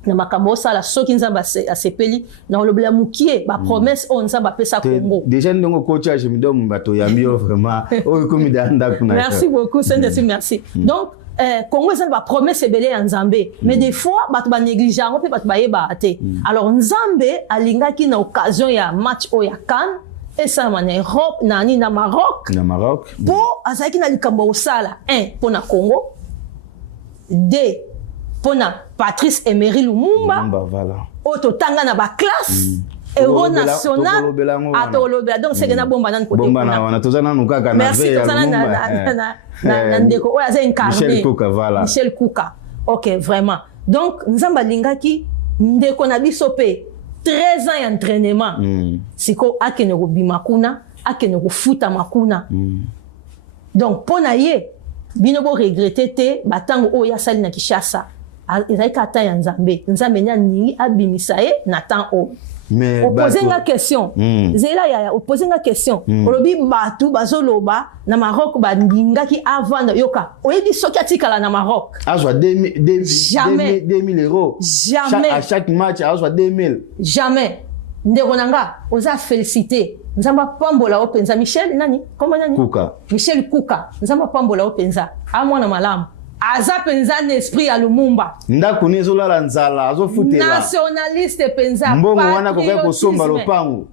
na makambo sala soki nzamba asepeli na olobela mukie ba promesse on nzamba pesa Congo déjà ndongo coach je me donne bato ya mio vraiment o komi danda kuna merci beaucoup c'est merci donc Congo ça ba promesse belé en nzambe mais des fois bato ba négligeant pe bato ba yeba ate alors nzambe alingaki na occasion ya match o ya CAN et ça en Europe nani na Maroc po azaki na likambo osala 1 pour na Congo 2 pona Patrice Emery Lumumba voilà auto tanga na ba classe héros national atolobela donc c'est que na bomba nan côté bomba na wana tozana nukaka na merci tozana na ndeko oya za incarné Michel Kouka voilà Michel Kouka OK vraiment donc nzamba lingaki ndeko na biso pe 13 ans d'entraînement siko akene ko bimakuna akene ko futa makuna donc pona ye bino bo regretter te batango oya sali na Kishasa ezalaki ata ya nzambe nya ningi abimisa ye na temps o mais opposer nga question zela ya opposer nga question olobi batu bazoloba na Maroc bandingaki avant yoka oyebi soki atikala na Maroc azwa 2000 euros jamais à chaque match azwa 2000 jamais ndeko nanga oza féliciter nzamba pambola openza Michel nani comment nani Kouka Michel Kouka nzamba pambola openza amwana malamu aza penza n'esprit ya Lumumba ndako nezo la nzala azo futela nationaliste penza mbongo wana kokai kosomba lopango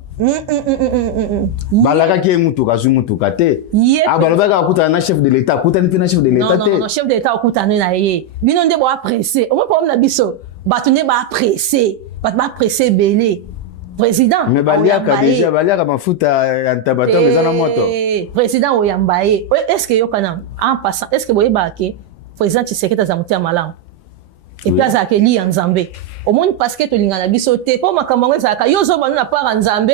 balaka ki mutuka zu mutuka te abalobaka akuta na chef de l'état akuta ni na chef de l'état te non chef de l'état akuta na ye bino nde bo apprécier o mo problème na biso batu ne ba apprécier ba apprécier belé président mais baliaka déjà baliaka mafuta ya ntabato bezana moto président oyambaye est-ce que yokana en passant est-ce que boyeba ke président Tshisekedi azamutia malamu et puis azaka li ya nzambe omoni parce que tolingana biso te po makambo ezaka yozo banu na para nzambe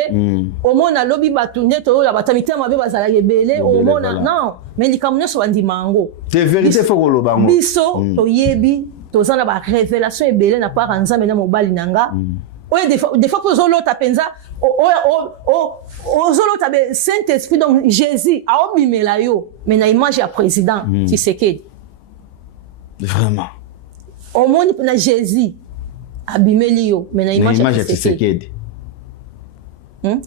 omona lobi batu nde to la batamite mabe bazala gebele omona non mais likambo nyonso bandimango te vérité faut koloba ngo biso toyebi tozana ba révélation ebele na para nzambe na mobali nanga oye des fois pozolota penza ozolota be Saint-Esprit donc Jésus a obimela yo mais na image ya président Tshisekedi vraiment omoni na Jésus abimeli yo mais na image ya Tshisekedi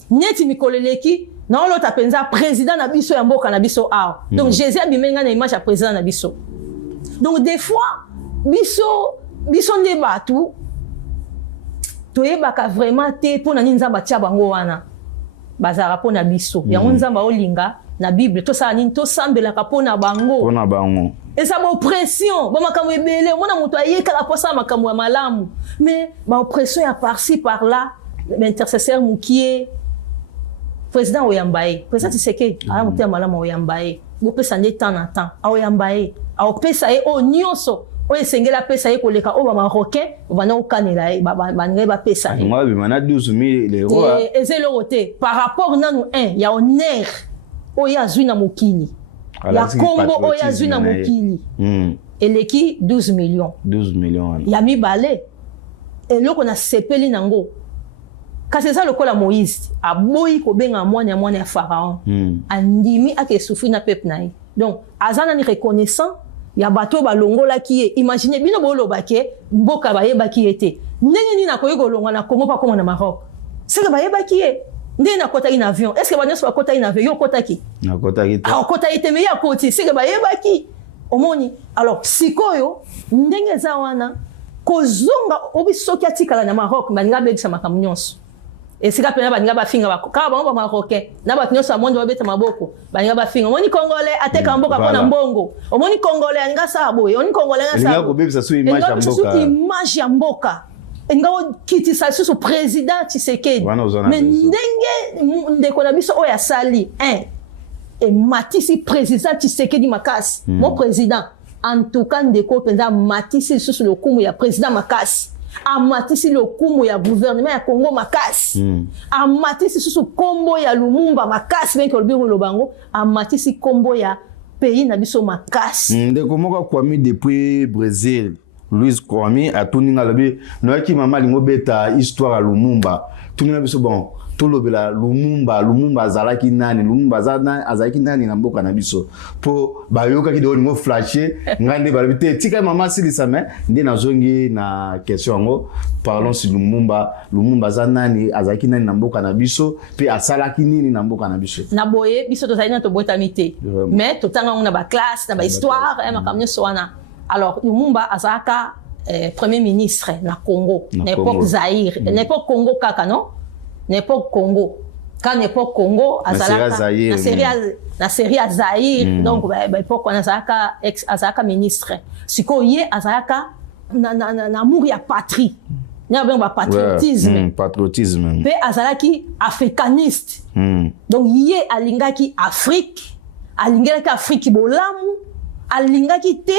neti mikoleleki na olota penza président na biso ya mboka na biso awa donc Jésus abimenga na image ya président na biso donc des fois biso nde batu toyebaka vraiment te pona nini nzamba tia bango wana bazara pona biso yango nzamba olinga na Bible to sa nini to sambelaka pona bango eza ba oppression ba makambo ebele mona moto ayekala posa makambo ya malamu mais ba oppression ya par-ci par-là l'intercesseur mukie président oyambaye président Tshisekedi ala moto ya malamu oyambaye bo pesa nde temps na temps oyambaye a pesa ye o nyonso o esengela pesa ye koleka o ba marocain bana okanela ye ba ba pesa ye moi bimana 12 000 euros ezelo roté par rapport nanu ya honneur o ya zwina mokili ya kombo o ya zwina mokili eleki 12 millions ya mibale eloko na sepeli nango kasi eza lokola Moïse aboyi kobenga mwana ya pharaon andimi ake souffrir na peuple na ye donc azana ni reconnaissant ya bato balongola ki ye imaginez bino boloba ke mboka bayebaki ete ndenge nini nakoyi kolonga na Congo pa koma na Maroc c'est que bayebaki ye ndenge nakotaki na avion est-ce que banyoso bakotaki na avion yo okotaki nakotaki te okotaki te me ya koti c'est que bayebaki omoni alors sikoyo ndenge eza wana kozonga obisoki atikala na Maroc baninga bebisa makambo nyonso esika pena baninga bafinga kaka bango ba marocain na bato nyonso amondi babeta maboko baninga bafinga omoni congolais ateka mboka pona mbongo omoni congolais aninga sa boye omoni congolais nga sa kobebisa su image ya mboka nga kitisa susu président Tshisekedi mais ndenge ndeko na biso oya sali et matisi président Tshisekedi makasi mon président en tout cas ndeko penza matisi susu le kumu ya président makasi amatisi le kumu ya gouvernement ya Congo makasi amatisi susu kombo ya Lumumba makasi benki olbiro lobango amatisi kombo ya pays na biso makasi ndeko moko Kwame depuis Brésil Louise Kwame atuninga lobi noaki mama lingo beta histoire ya Lumumba tuninga biso bon tolobela Lumumba azalaki nani Lumumba azalaki nani na mboka na biso po bayoka ki de lingo flasher ngande balobite tika mama silisa me ndi nazongi na question ngo parlons sur Lumumba za nani azalaki nani na mboka na biso pe asalaki nini na mboka na biso na boye biso tozali na tobota mité mais totanga na ba classe na ba histoire makamnyo soana alors Lumumba azaka premier ministre na Congo n'époque Zaïre n'époque Congo kaka non n'époque Congo quand n'époque Congo azalaka na série à Zaïre donc époque on azalaka ministre siko ye azalaka na amour ya patrie na ba patriotisme pe azalaki africaniste donc ye alingaki Afrique bolamu alingaki te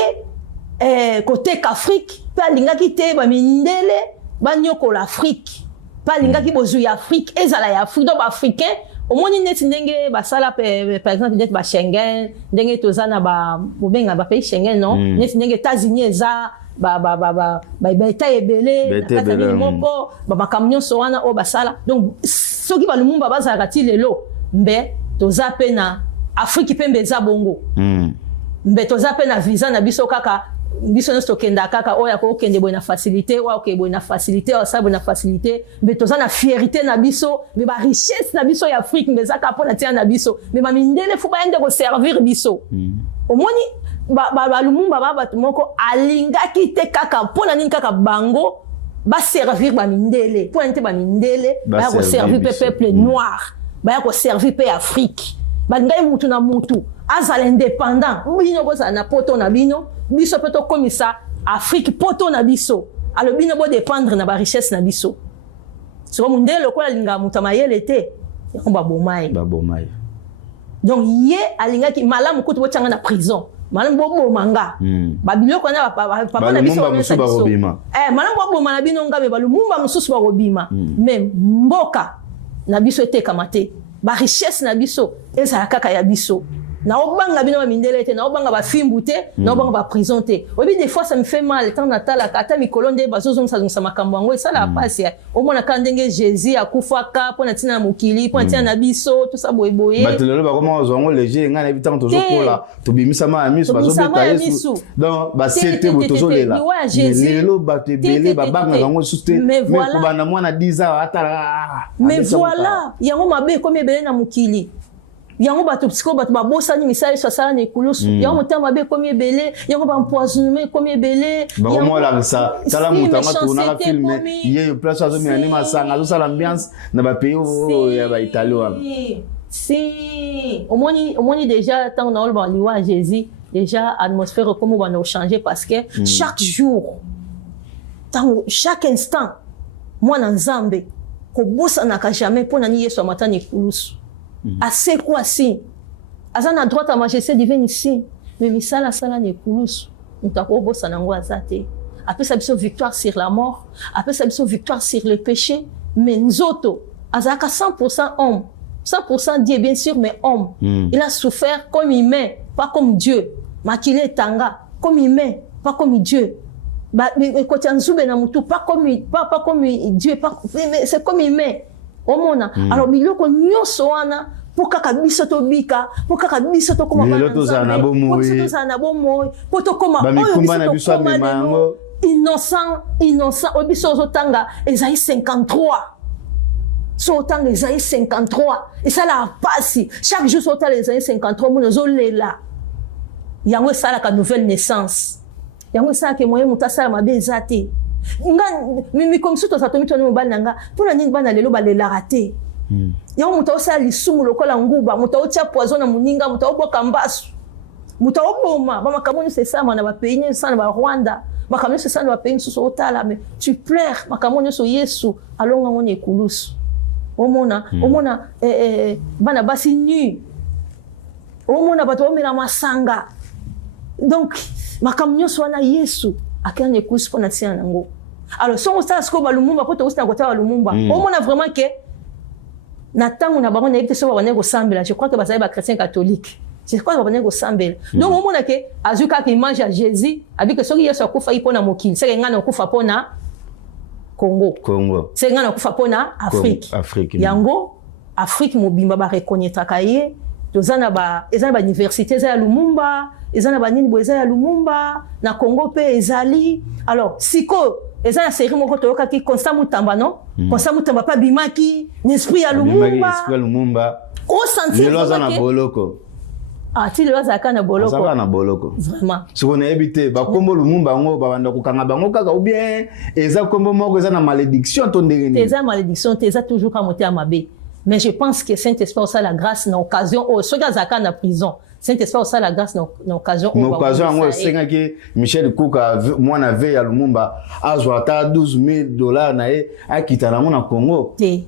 côté qu'Afrique pe alingaki te ba mindele ba nyoko l'Afrique pa lingaki bozu ya Afrique ezala ya Afrique donc africain omoni neti ndenge basala par exemple neti ba Schengen ndenge tozana ba bobenga ba pays Schengen non neti ndenge États-Unis eza ba eta ebele na kata moko ba makamnyo so wana o basala donc soki ba Lumumba bazala ti lelo mbe toza pe na Afrique pe mbeza bongo mbe toza pe na visa na biso kaka biso nesto kenda kaka oya ko kende boy na facilité wa okay boy na facilité o sa boy na facilité mais toza na fierté na biso mais ba richesse na biso ya Afrique mais zaka pona tia na biso mais ma mindele fu ba ende ko servir biso omoni ba Lumumba ba bato moko alingaki te kaka pona nini kaka bango ba servir ba mindele pona nte ba mindele ba ko servir peuple noir ba ko servir pe Afrique ba ngai mutu na mutu azala indépendant bino ko na poto na bino biso peto komisa Afrique poto na biso alo bino bo dépendre na ba richesse na biso so mundele lokola linga mutamayele te yakomba bomai donc ye alingaki malamu kutu bochanga na prison malamu bo manga ba biloko na papa na biso malamu bo mana bino ngabe ba Lumumba mususu ba robima même mboka na biso ete kamate ba richesse na biso eza kaka ya biso na obanga bino ba mindele te na obanga ba fimbu te na obanga ba prison te obi des fois ça me fait mal tant natala kata mikolo nde bazozo msa makambo yango esala pasi au mona kandenge Jésus akufaka pona tina mokili pona tina na biso tout ça boyeboye batelo ba comment ozongo léger nga na bitan tozo kola to bimisa ma miso bazobeta Yesu donc ba sete botozo lela lelo batebele ba banga yango suste mais ko bana mwana 10 ans atala mais voilà yango mabe comme ebele na mokili yango bato psycho bato babosani misala so sala na ekulusu yango motema mabe komi ebele yango ba empoisonnement komi ebele yango la ça sala mutanga tourna la film ye place azo mi anima sanga azo sala ambiance na ba pays ya ba italien si omoni déjà tant na olba liwa Jésus déjà atmosphère comme on va changer parce que chaque jour chaque instant moi na Nzambe ko bossa na ka jamais pona ni Yesu matani ekulusu assez quoi si azana droite à majesté divine ici mais misala sala ne kulusu mutako bossa nango azate après ça biso victoire sur la mort après ça biso victoire sur le péché mais nzoto azaka 100% homme 100% Dieu bien sûr mais homme il a souffert comme humain pas comme Dieu makile tanga comme humain pas comme Dieu mais côté nzube na mutu pas comme Dieu pas mais c'est comme humain omona alors biloko nyonso wana pokaka biso to bika pokaka biso to koma bana tozana bomoy poto koma oyo biso mango innocent obiso zotanga ezai 53 so tanga ezai 53 et ça la passe chaque jour so tanga ezai 53 mon zolela yango sala ka nouvelle naissance yango sala ke moyen mutasala mabezate nga mimi comme surtout ça tomi toni mobali nanga pona nini bana lelo balela raté yango muta osala lisumu lokola nguba muta otia poison na muninga muta oboka mbasu muta oboma ba makamoni c'est ça mana ba pays ni sana ba Rwanda makamoni c'est ça na ba pays so otala mais tu pleures makamoni so Yesu alonga ngone ekulusu omona bana basi nu omona bato omela masanga donc makamoni so na Yesu akana ekulusu pona tia nango alors son ostala sko ba lumumba poto ostala kota ba lumumba omona vraiment que na tango na bango na yebite so ba bana ko sambela je crois que bazali ba chrétien catholique je crois que ba bana ko sambela donc omona que azuka que image à Jésus avec que soki Yesu akufa ipona mokili c'est ngana akufa pona Congo c'est ngana akufa pona Afrique yango Afrique mobimba ba reconnaître kaye tozana ba ezana ba université za Lumumba ezana ba nini boza ya Lumumba na Congo pe ezali alors siko ezana série moko toyoka ki Constant Mutamba non Constant Mutamba pa bimaki l'esprit ya Lumumba o sentir na boloko ti le bazaka na boloko azaka na boloko vraiment siko na ebité ba kombo Lumumba ngo ba banda kokanga bango kaka ou bien eza kombo moko eza na malédiction to ndenge ni eza malédiction eza toujours ka moté amabe mais je pense que Saint-Esprit a la grâce na occasion o soki azaka na prison Saint-Esprit a la grâce na occasion na occasion ngo senga ke Michel Kuka mwana ve ya Lumumba azwa ta $12,000 na ye akita na mona Congo te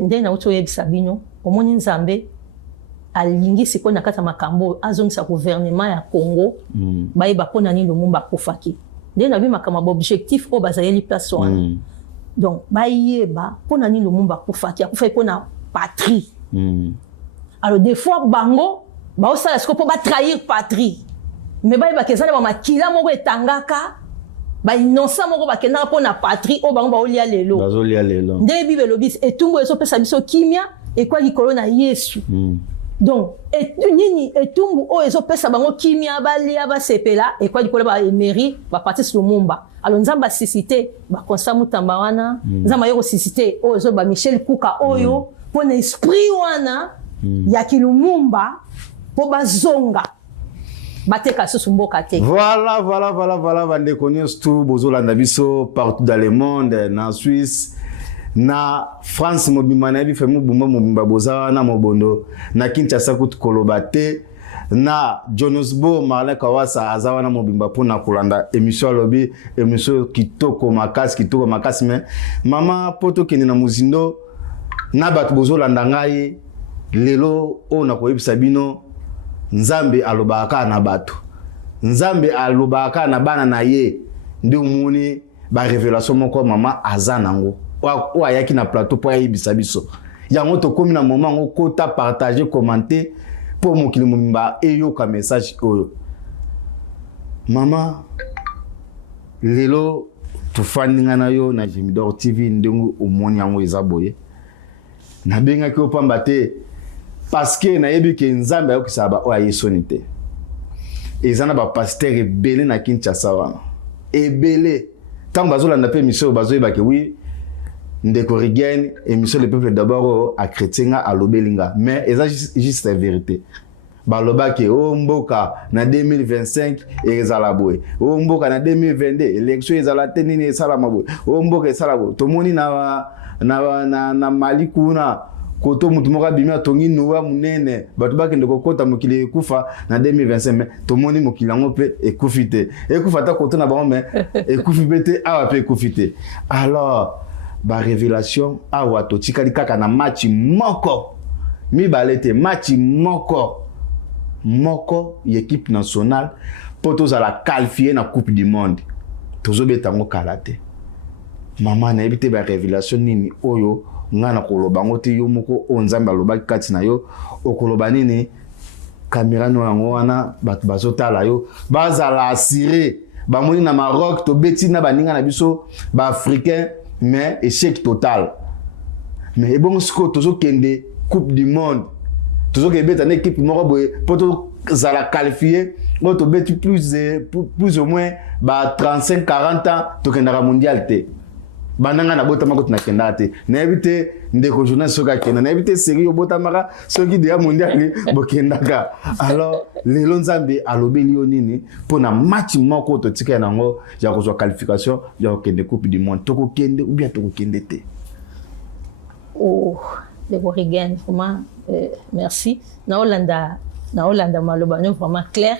ndena uto yebisa bino omoni Nzambe alingi siko na kata makambo azongisa gouvernement ya Congo bayeba pona ni Lumumba kufaki ndena bi makambo objectif o bazayeli place wana donc bayeba pona ni Lumumba kufaki akufa pona patrie alors des fois bango ba osala siko po ba trahir patrie mais bayeba kezana ba makila moko etangaka ba innocent moko ba kenda pona patrie o bango ba olia lelo bazolia lelo nde bible lobis etumbo eso pesa biso kimia et kwa likolo na Yesu donc etumbu o ezo pesa bango kimia balia ba sepela et kwa likolo ba emery ba partir sur Lumumba alors Nzamba suscité ba Constant Mutamba wana Nzamba yoko suscité o ezo ba Michel Kuka oyo pona esprit wana ya Lumumba po bazonga bateka susu mboka te voilà bande konyo tout bozolanda biso partout dans le monde na Suisse na France mobimba na bi femu bumba mobimba boza na mobondo na Kinshasa kutu kolobate na Johannesburg Marlin Kawasa azawa na mobimba pona kolanda émission lobby émission kitoko makasi mais mama poto kene na muzindo na bato bozolanda ngai lelo ona koyebisa bino Nzambe alobaka na bato Nzambe alobaka na bana na ye ndi umuni ba révélation moko mama azanango wa yaki na plateau po yebisa biso yango to komi na moment ngo kota partager commenter pour mokili mumba eyoka message oyo mama lelo tufandinga na yo na Jimidor TV ndengo omoni yango ezaboye na benga ki opamba te parce que na yebi ke Nzambe ayokisa ba o ayesoni te ezana ba pasteur ebele na Kinshasa wana ebele tant bazolanda pe mission bazoyeba ke oui ndeko Rigen émission le peuple d'abord a chrétien a lobelinga mais eza juste la vérité baloba ke o mboka na 2025 ezala boye o mboka na 2022 élection ezala tenini esala maboye o mboka esala boye tomoni na Mali kuna koto mutu moka bimia tongi nuwa munene batu bakende kokota mokili ekufa na 2025 mais tomoni mokili yango pe ekufite ekufata koto na bango mais ekufi bete awa pe ekufite alors ba révélation awa to tikali kaka na match moko mibale te match moko équipe nationale pour tous à la qualifier na coupe du monde tozo betango kalate mama na ebite ba révélation nini oyo ngana koloba ngote yo moko onzamba loba kati na yo okoloba nini caméra no yango wana batu bazotala yo bazala assuré bamoni na Maroc to beti na baninga na biso ba africain mais échec total mais bon siko tozo kende coupe du monde tozo ke beta na équipe moko boye poto zala qualifier to beti plus ou moins ba 35 40 ans to kendara mondial te bananga na bota mako tunakenda te na ebite ndeko journal soka kenda na ebite série yo bota maka soki de mondial bokendaka alors lelo nzambe alobeli yo nini pona match moko to tika nango ya kozwa qualification ya kende coupe du monde to kokende ou bien to kokende te oh ndeko Rigen vraiment merci na Hollanda maloba no vraiment clair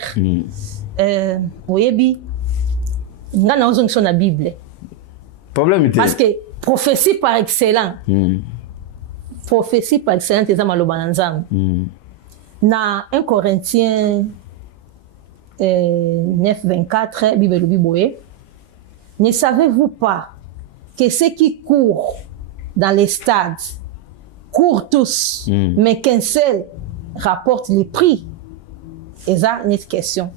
oyebi ngana ozongso na Bible problème était parce que prophétie par excellence eza maloba na Nzambe na 1 Corinthiens 9:24 Bible lobi boye ne savez-vous pas que ceux qui courent dans les stades courent tous mais qu'un seul rapporte les prix. Et ça, une question.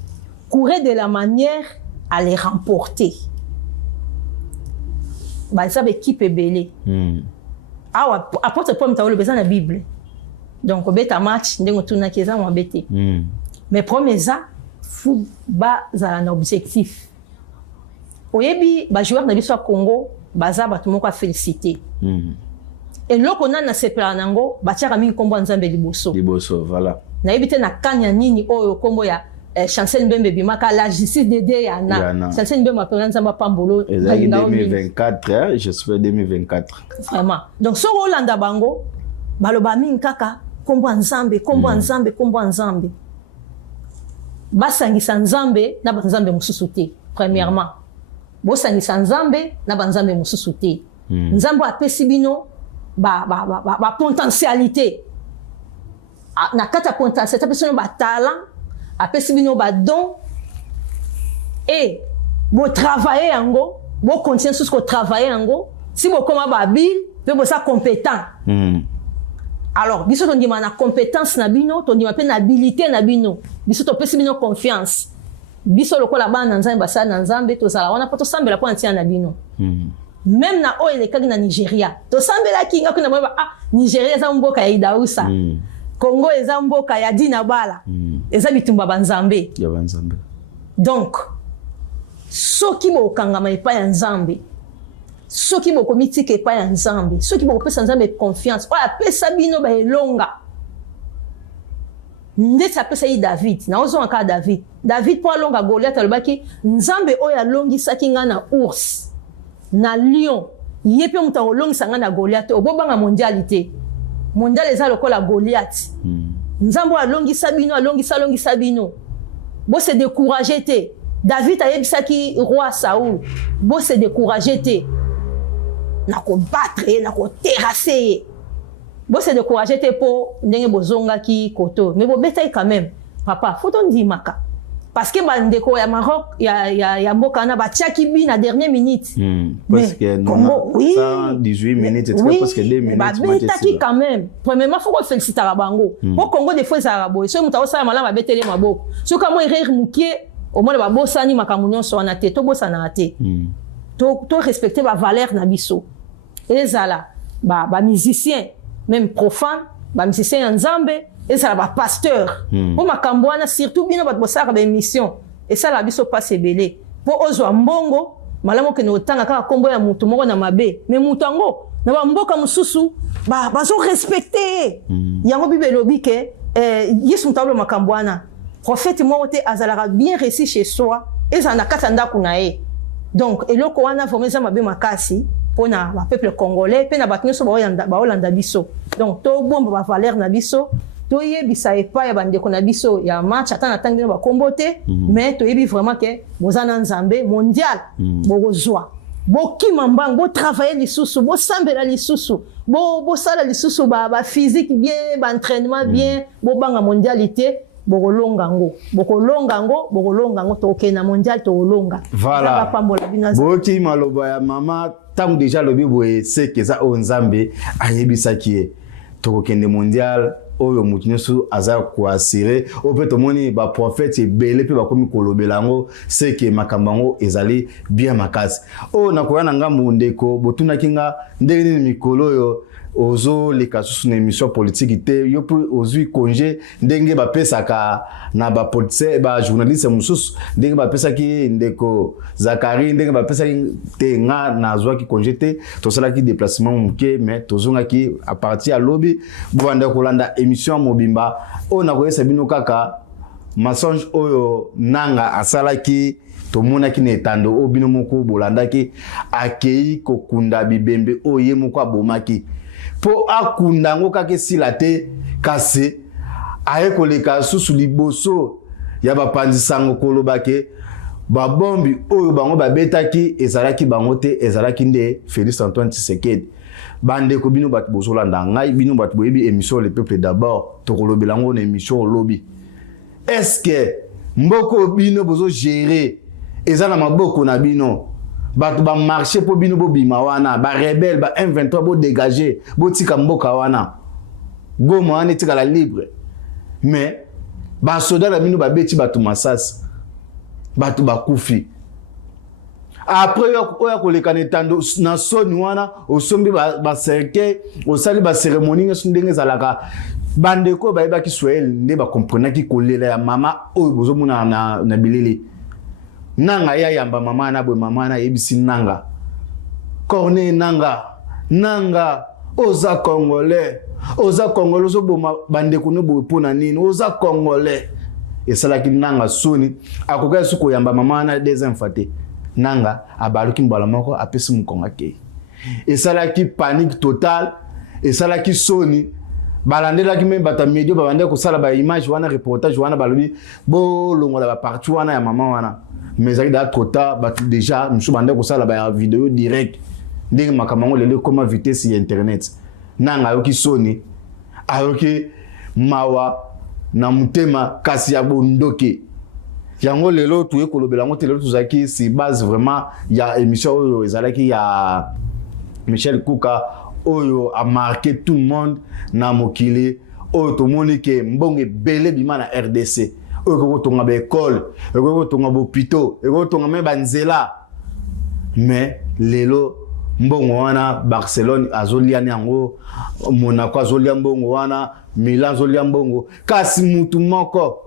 Courez de la manière à les remporter. Bah, ça, équipe est belle. Ah, apporte le problème, tu as le besoin de la Bible. Donc, on a un match, on a un kieza, on a bêté. Mais premier, ça, faut bas un objectif. Au début, bah, joueur de l'histoire Congo, bah, ça, bah, tout le monde a félicité. Et là, on a na sepela nango, batia kami kombo nzambe liboso. Liboso, voilà. Na ebite na kanya nini oyo kombo ya Chancel Mbembe bimaka la justice de Dieu yana. Chancel Mbembe apela nzamba pambolo. 2024, j'espère 2024. Vraiment. Donc so Hollanda bango, baloba min kaka kombo nzambe, kombo nzambe, kombo nzambe. Basangisa nzambe na banzambe mususu te. Premièrement, bosangisa nzambe na banzambe mususu te. Nzambo apesi bino ba potentialité na kata potentialité apesi bino ba talent apesi bino ba don et bo travailler yango bo continuer sur ce que travailler yango si bo koma ba bil pe bo sa compétent alors biso to ndima na compétence na bino to ndima pe na habilité na bino biso to pesi bino confiance biso lokola bana nzambe basa na nzambe to zala wana poto sambela po antia na bino même na oyo elekaki na Nigeria to sambela kinga kuna mwa Nigeria za mboka ya Idausa Congo eza mboka ya Dina Bala eza bitumba banzambe ya banzambe donc soki bo kangama epa ya nzambe soki bo komitike epa ya nzambe soki bo pesa nzambe confiance oya pesa bino ba elonga ndeti apesa yi David na ozo aka David po alonga Goliath alobaki nzambe oyo alongisaki nga na ours na lion yepe muta olongisa nga na Goliath obobanga mondialité mondial eza lokola Goliath nzambo alongisa bino bo se décourager te David ayebisaki roi Saoul bo se décourager te na ko battre na ko terrasser bo se décourager te po ndenge bozonga ki koto mais bo betaille quand même papa faut on dire maka parce que bandeko ya Maroc ya mboka na batiaki bi na dernière minute parce que non oui 118 minutes et oui, presque 2 minutes ba betaki quand même premièrement faut qu'on félicite bango po Congo des fois ça raboy so muta osala malama betele maboko so kamo erreur mukie au moins ba bosani makambo nyonso wana te to bosana te to respecter ba valeur na biso ezala ba musicien même profane ba musicien nzambe et ça va pasteur pour makambo wana surtout bino bat bosaka ba émission et ça la biso passe belé pour ozwa mbongo malamu ke no tanga kaka kombo ya mutu moko na mabe mais mutango na ba mboka mususu bazo respecter yango bible lobi ke yesu mtablo makambwana prophète mote azalaka bien réussi chez soi et ça na katanda kunae donc eloko wana vraiment ça mabe makasi pona ba peuple congolais pe na bato nyonso ba olanda biso donc to bomba ba valeur na biso to yebisa epa ya bandeko na biso ya match ata na tangi ba kombote mais to yebi vraiment que bozana nzambe mondial bozwa bokima mbango bo travailler lisusu bo sambela lisusu bo sala lisusu ba physique bien ba entraînement bien bo banga mondialité bokolonga ngo to na mondial to olonga voilà boki maloba ya mama tangu déjà lobi boye c'est que ça o nzambe ayebisaki to kende mondial oyo mutu nyonso aza koasire ope tomoni baprophète ebele mpe bakomi kolobela yango seke makambo yango ezali bien makasi oyo nakoya na ngambo ndeko botunaki nga ndenge nini mikolo oyo ozoleka susu na émission politique te yo mpe ozwi congé ndenge bapesaka na bapoliticien bajournaliste mosusu ndenge bapesaki ndeko Zakari ndenge bapesaki te nga nazwaki congé te tosalaki déplacement moke mais tozongaki à partir ya lobi bobanda kolanda émission mobimba oyo nakoyesa bino kaka mensonge oyo nanga asalaki tomonaki na etando oyo bino moko bolandaki akei kokunda bibembe oyo ye moko abomaki po akunda ngo kake sila te kase aye koleka susu liboso ya bapanzisango kolobake babombi oyo bango babetaki ezalaki bango te ezalaki nde Félix Antoine Tshisekedi bandeko bino bato bozolanda ngai bino bato boyebi émission le peuple d'abord tokolobela ngo na émission lobby est-ce que mboko bino bozo gérer ezana maboko na bino bato ba marché po bino bo bima wana ba rebelle ba M23 bo dégager bo tika mboka wana goma wana tika la libre mais ba soda la bino ba beti bato masasi bato ba kufi après oya koleka netando na soni wana osombi ba cercueil osali ba cérémonie ngeso ndenge zalaka bandeko ba yeba ki Swahili nde ba comprendre ki kolela ya mama oyo bozo mona na bilili nanga ya yamba mama na bwe mama na yebisi nanga corne nanga oza congolais ozo boma bandeko no bo pona nini oza congolais esalaki nanga soni akoka suko yamba mama na deuxième fois te nanga abaluki mbala moko apesi mukonga ke esalaki panique totale esalaki soni balandelaki même bata medio babande ko sala ba image wana reportage wana balobi bo longola ba parti wana ya mama wana mais avec da trop tard ba déjà musu bande ko sala ba vidéo direct ndenge makamango lele comment vitesse sur internet nanga yoki soni ayoki mawa na mutema kasi ya bondoke yango lelo tuye kolobela ngo lelo tuzaki si base vraiment ya émission oyo ezalaki ya Michel Kouka oyo a marqué tout le monde na mokili oyo tomoni ke mbonge bele bima na RDC oyo ko tonga ba école oyo ko tonga ba hôpital oyo ko tonga me banzela mais lelo mbongo wana Barcelone azoliani yango Monaco azolia mbongo wana Milan azolia mbongo kasi mutu moko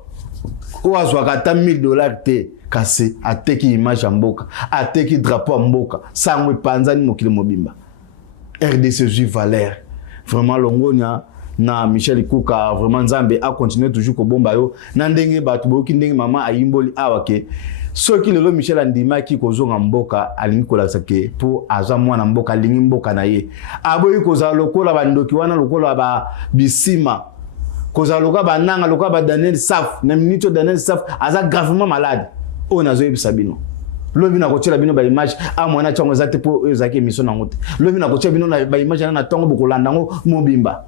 oazwaka ata $1000 te kasi ateki image ya mboka ateki drapeau ya mboka sango epanzani mokili mobimba RDC J Valère vraiment longonia na Michel Kouka vraiment nzambe a continuer toujours ko bomba yo na ndenge bato boki ndenge mama ayimboli awake soki lelo Michel andimaki kozonga mboka alingi kolakisa ke po aza mwana mboka alingi mboka na ye aboyi kozala lokola bandoki wana lokola ba bisima kozala lokola bananga lokola ba Daniel Saf na minute Daniel Saf aza gravement malade o nazo yebisa bino lobi na kotiela bino ba image a mwana chango zate po ezaki émission na ngote lobi na kotiela bino na ba image na tongo bokolanda ngo mobimba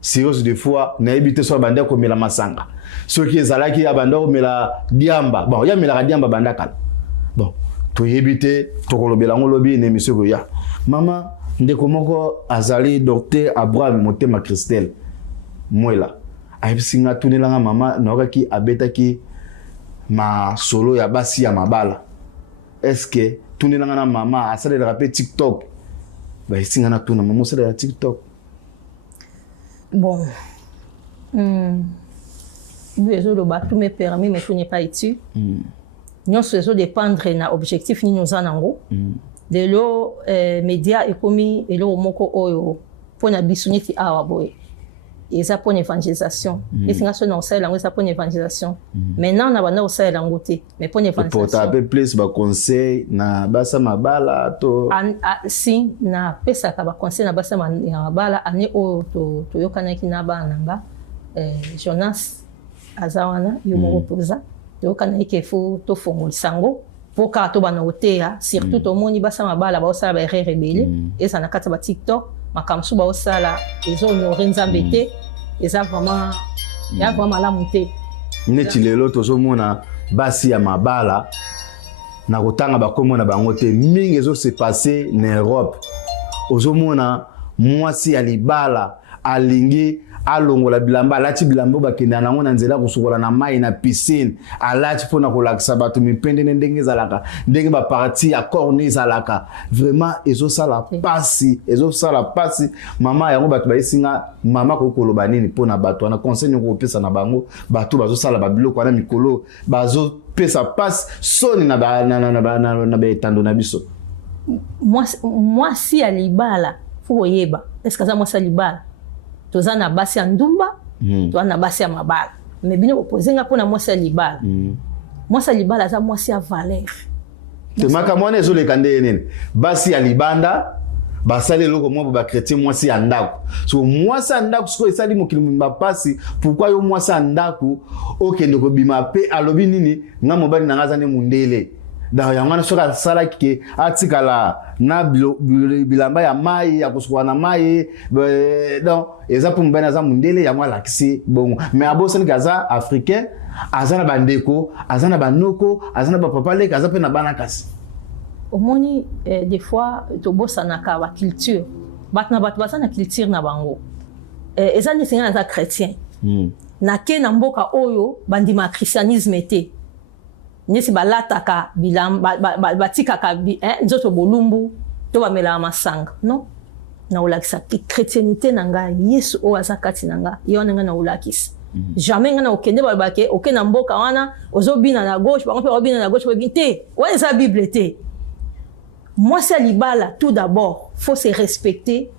sérieux des fois na ebité so banda ko mela masanga soki ezalaki ya banda ko mela diamba bon ya mela diamba banda kala bon to yebité to kolobela ngo lobi na émission ko ya mama ndeko moko azali docteur Abraham Motema Christelle mwela ayisinga tunelanga mama nokaki abetaki ma solo ya basi ya mabala est-ce que tunelanga na mama asale rapper TikTok ba isinga na tuna mama sala ya TikTok bon les autres ba tout me permis mais tout n'est pas utile nous ce dépendre na objectif ni nous en ango lelo média ekomi eloko moko oyo pona biso neti awa boye eza pona évangélisation esinga so na osala yango eza pona évangélisation maintenant na banda osala yango te mais pona évangélisation pour taper plus ba conseil na basa mabala to si na pesaka ba conseil na basa mabala ane oyo to yokanaki na bana nanga Jonas azawana yo mo reposa to yokanaki fo to fongolisa ngo po ka to bana oteya surtout to moni basa mabala ba osala ba erreur rebelle eza na kata ba TikTok makamsu ba osala ezo honorer Nzambe te eza vraiment ya vraiment la monter neti lelo tozomona basi ya mabala na kotanga bakomona bango te mingi ezo se passer na Europe ozomona mwasi ya libala alingi alongola bilamba alati bilamba bakenda nango na nzela kosukola na mai na piscine alati pona kolakisa bato mipende ndenge ezalaka ndenge ba parti ya corne ezalaka vraiment ezosala pasi mama yango bato bayisinga mama kokoloba nini pona bato wana conseil ko pesa na bango bato bazosala babiloko wana mikolo bazopesa pasi soni na betando na biso mwasi ya libala fo yeba est-ce que ça mwasi ya libala toza na basi ya ndumba toza na basi ya mabala mais bino opozenga pona mwasi ya libala mwasi ya libala za mwasi ya valeur te maka mwana ezoleka nde nini basi ya libanda basali eloko mwa ba chrétien mwasi ya ndako so mwasi ya ndako siko esali mokili mapasi pourquoi yo mwasi ya ndako okende kobima pe alobi nini nga mobali nanga za ne mundele da yangana soka sala ke atikala na bilamba ya mai ya kusukwa na mai donc eza pour mbana za mundele ya mwa lakisi bongo mais abosa ni gaza africain azana bandeko azana banoko azana ba papa leka aza pe na bana kasi omoni des fois to bossa na ka ba culture batna bat basana culture na bango eza ni singa za chrétien na ke na mboka oyo bandima christianisme te nesi balataka bilamba batikaka nzoto bolumbu to bamela masanga non na olakisa chrétienité nanga Yesu o azakati nanga yona nga na olakisa jamais nga na okende balbake okena mboka wana ozobina na gauche bango pe obina na gauche obite ouais ça bible te moi c'est libala tout d'abord faut se respecter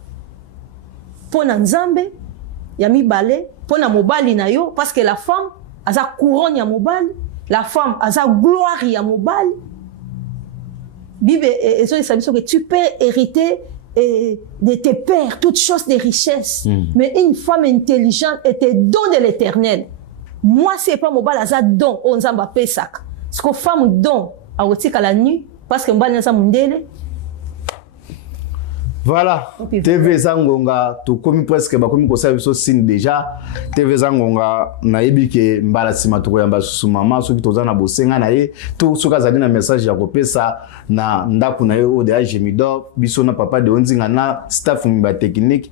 pona Nzambe ya mibale pona mobali na yo parce que la femme aza couronne ya mobali la femme a sa gloire ya mobali. Bible et ça dit que tu peux hériter de tes pères toutes choses de richesse. Mais une femme intelligente est un don de l'Éternel. Moi c'est pas mobali a don on zamba pesak. Ce que femme don a otika la nuit parce que mbali na mundele. Voilà, TV Zangonga, tu komi presque ba komi ko sa biso signe déjà. TV Zangonga na yebi ke mbala sima to yamba su mama so ki tozana bosenga na ye to soka zali na message ya kopesa na ndaku na ye o de Jemido biso na papa de onzinga na staff mba technique.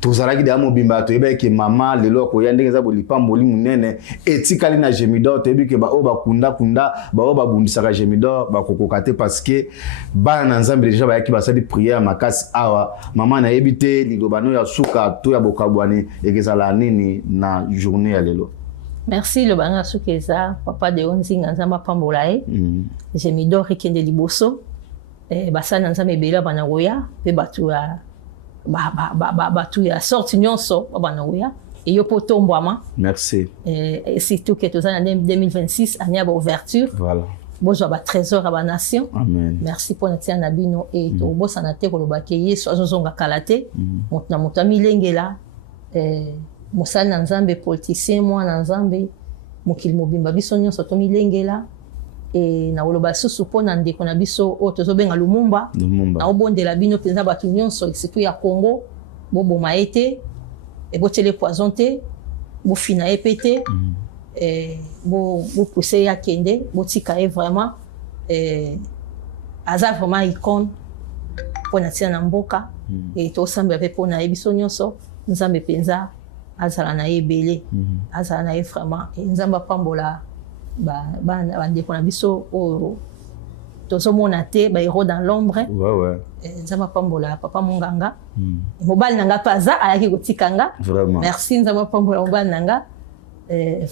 Tozalaki de amobimba to yeba ke mama lelo ko ya ndenge za bolipa mboli munene etikali na Jemido to yebi ke ba o ba kunda ba o ba bundisaka Jemido ba kokokate parce que bana na Nzambe déjà ba yaki basali prière makasi awa mama na yebite lidobano ya suka to ya bokabwani ekezala nini na journée ya lelo. Merci le bana sukeza papa de onzinga Nzamba pambola Jemido rikende liboso basana Nzambe bela bana roya pe batu ya batu ya sorti nyonso bana roya et yo potombwama. Merci. Et surtout que tous en 2026 année ba ouverture. Voilà. Bozwa ba trésor à ba nation. Amen. Merci pour notre nabino et to bossa na te ko lobake Yesu azozonga kalate. Motna motami lengela mosali na Nzambe politicien moi na Nzambe mokili mobimba biso nyonso to milengela et na oloba susu pona ndeko na biso o tozobenga Lumumba na obondela bino penza batu nyonso surtout ya Congo bobo maete et botele poison te bo fina epete bo pousser ya kende botika vraiment aza vraiment icône pona tia na mboka et to samba avec pona ebiso nyonso Nzambe penza azala na ebele azala na vraiment Nzamba pambola ba ndeko na biso o tozomona te ba héros dans l'ombre ouais Nzamba pambola papa munganga mobali nanga paza ayaki kotikanga vraiment merci Nzamba pambola mobali nanga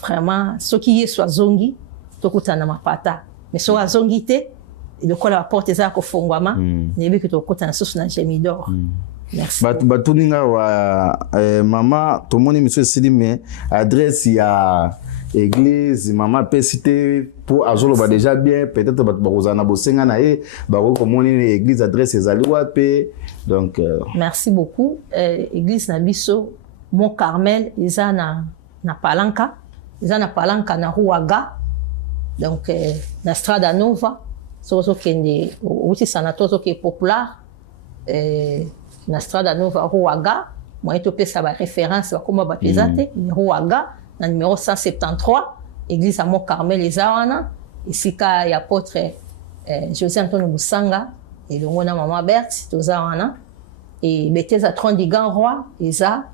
vraiment soki Yesu azongi tokutana mapata mais so azongi te lokola porte eza kofungwama nebi que tokota na susu na Gemidor. Merci. Batuninga wa mama tomoni miso esili me adresse ya église mama pesité pour azolo ba déjà bien peut-être bakozana bosenga na ye bako komoni église adresse ezali wape donc merci beaucoup église na biso Mont Carmel eza na Palanca na Ruaga donc na Strada Nova sozo kende uti sanatozo qui est populaire na Strada Nova Ruaga moi to pesa ba référence ba koma ba pesate Ruaga na numéro 173 église à Mont Carmel ezawana isika ya apôtre José Antonio Busanga et le mona maman Berthe tozawana et beteza 30 gants roi eza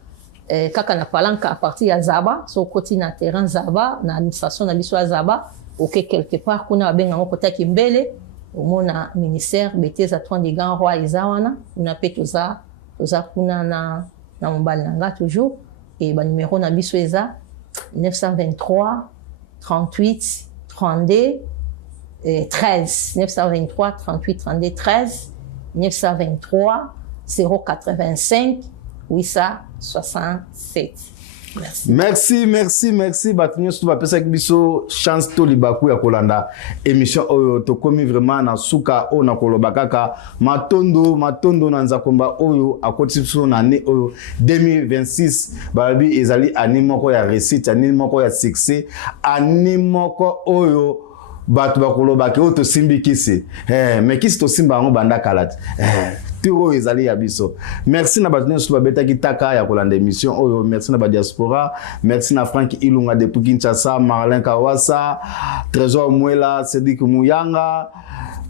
kaka na Palanca à partir ya Zaba so koti na terrain Zaba na administration na biso Zaba ok quelque part kuna benga ngo kota kimbele au mona ministère beteza 30 gants roi ezawana na petoza kuna na mbali nanga toujours et ba numéro na biso eza 923 38 32 13 923 38 32 13 923 085 867. Merci. Batunyo surtout bapesa biso chance to libaku ya kolanda émission oyo to komi vraiment na suka o na koloba kaka matondo na nzakomba oyo akoti so na ne oyo 2026 babi ezali animoko ya réussite animoko ya succès animoko oyo batu bakoloba ke oto simbikisi mais kisi to simba ngo banda kalati tiro ezali ya biso. Merci na batune sur babeta kitaka ya kolanda émission oyo, merci na ba diaspora, merci na Frank Ilunga depuis Kinshasa, Marlin Kawasa, Trésor Mwela, Cédric Muyanga,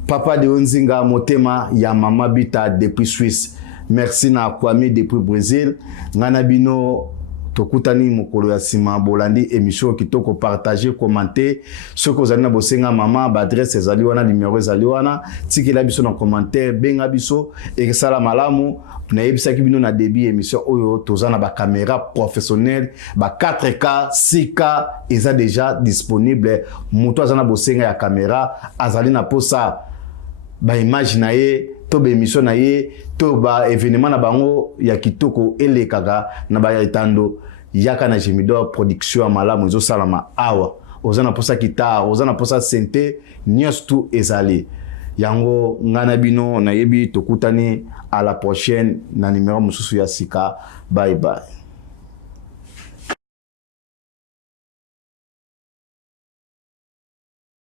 Papa de Onzinga Motema ya Mama Bita depuis Suisse. Merci na Kwame depuis Brésil, ngana bino tokutani mokolo ya sima bolandi émission kitoko partager commenter ce que vous allez na bosenga mama ba adresse ezali wana numéro ezali wana tikela biso na commentaire benga biso et sala malamu na yebisa ki bino na début émission oyo tozana ba caméra professionnelle ba 4K 6K eza déjà disponible muto azana bosenga ya caméra azali na posa ba image na ye to ba émission na ye to ba événement na bango ya kitoko elekaka na ba etando yaka na Gemidor production malamu zo salama awa ozana posa guitare ozana posa synthé nyos ezali yango ngana bino na yebi tokutani à la prochaine na numéro mususu ya sika bye bye.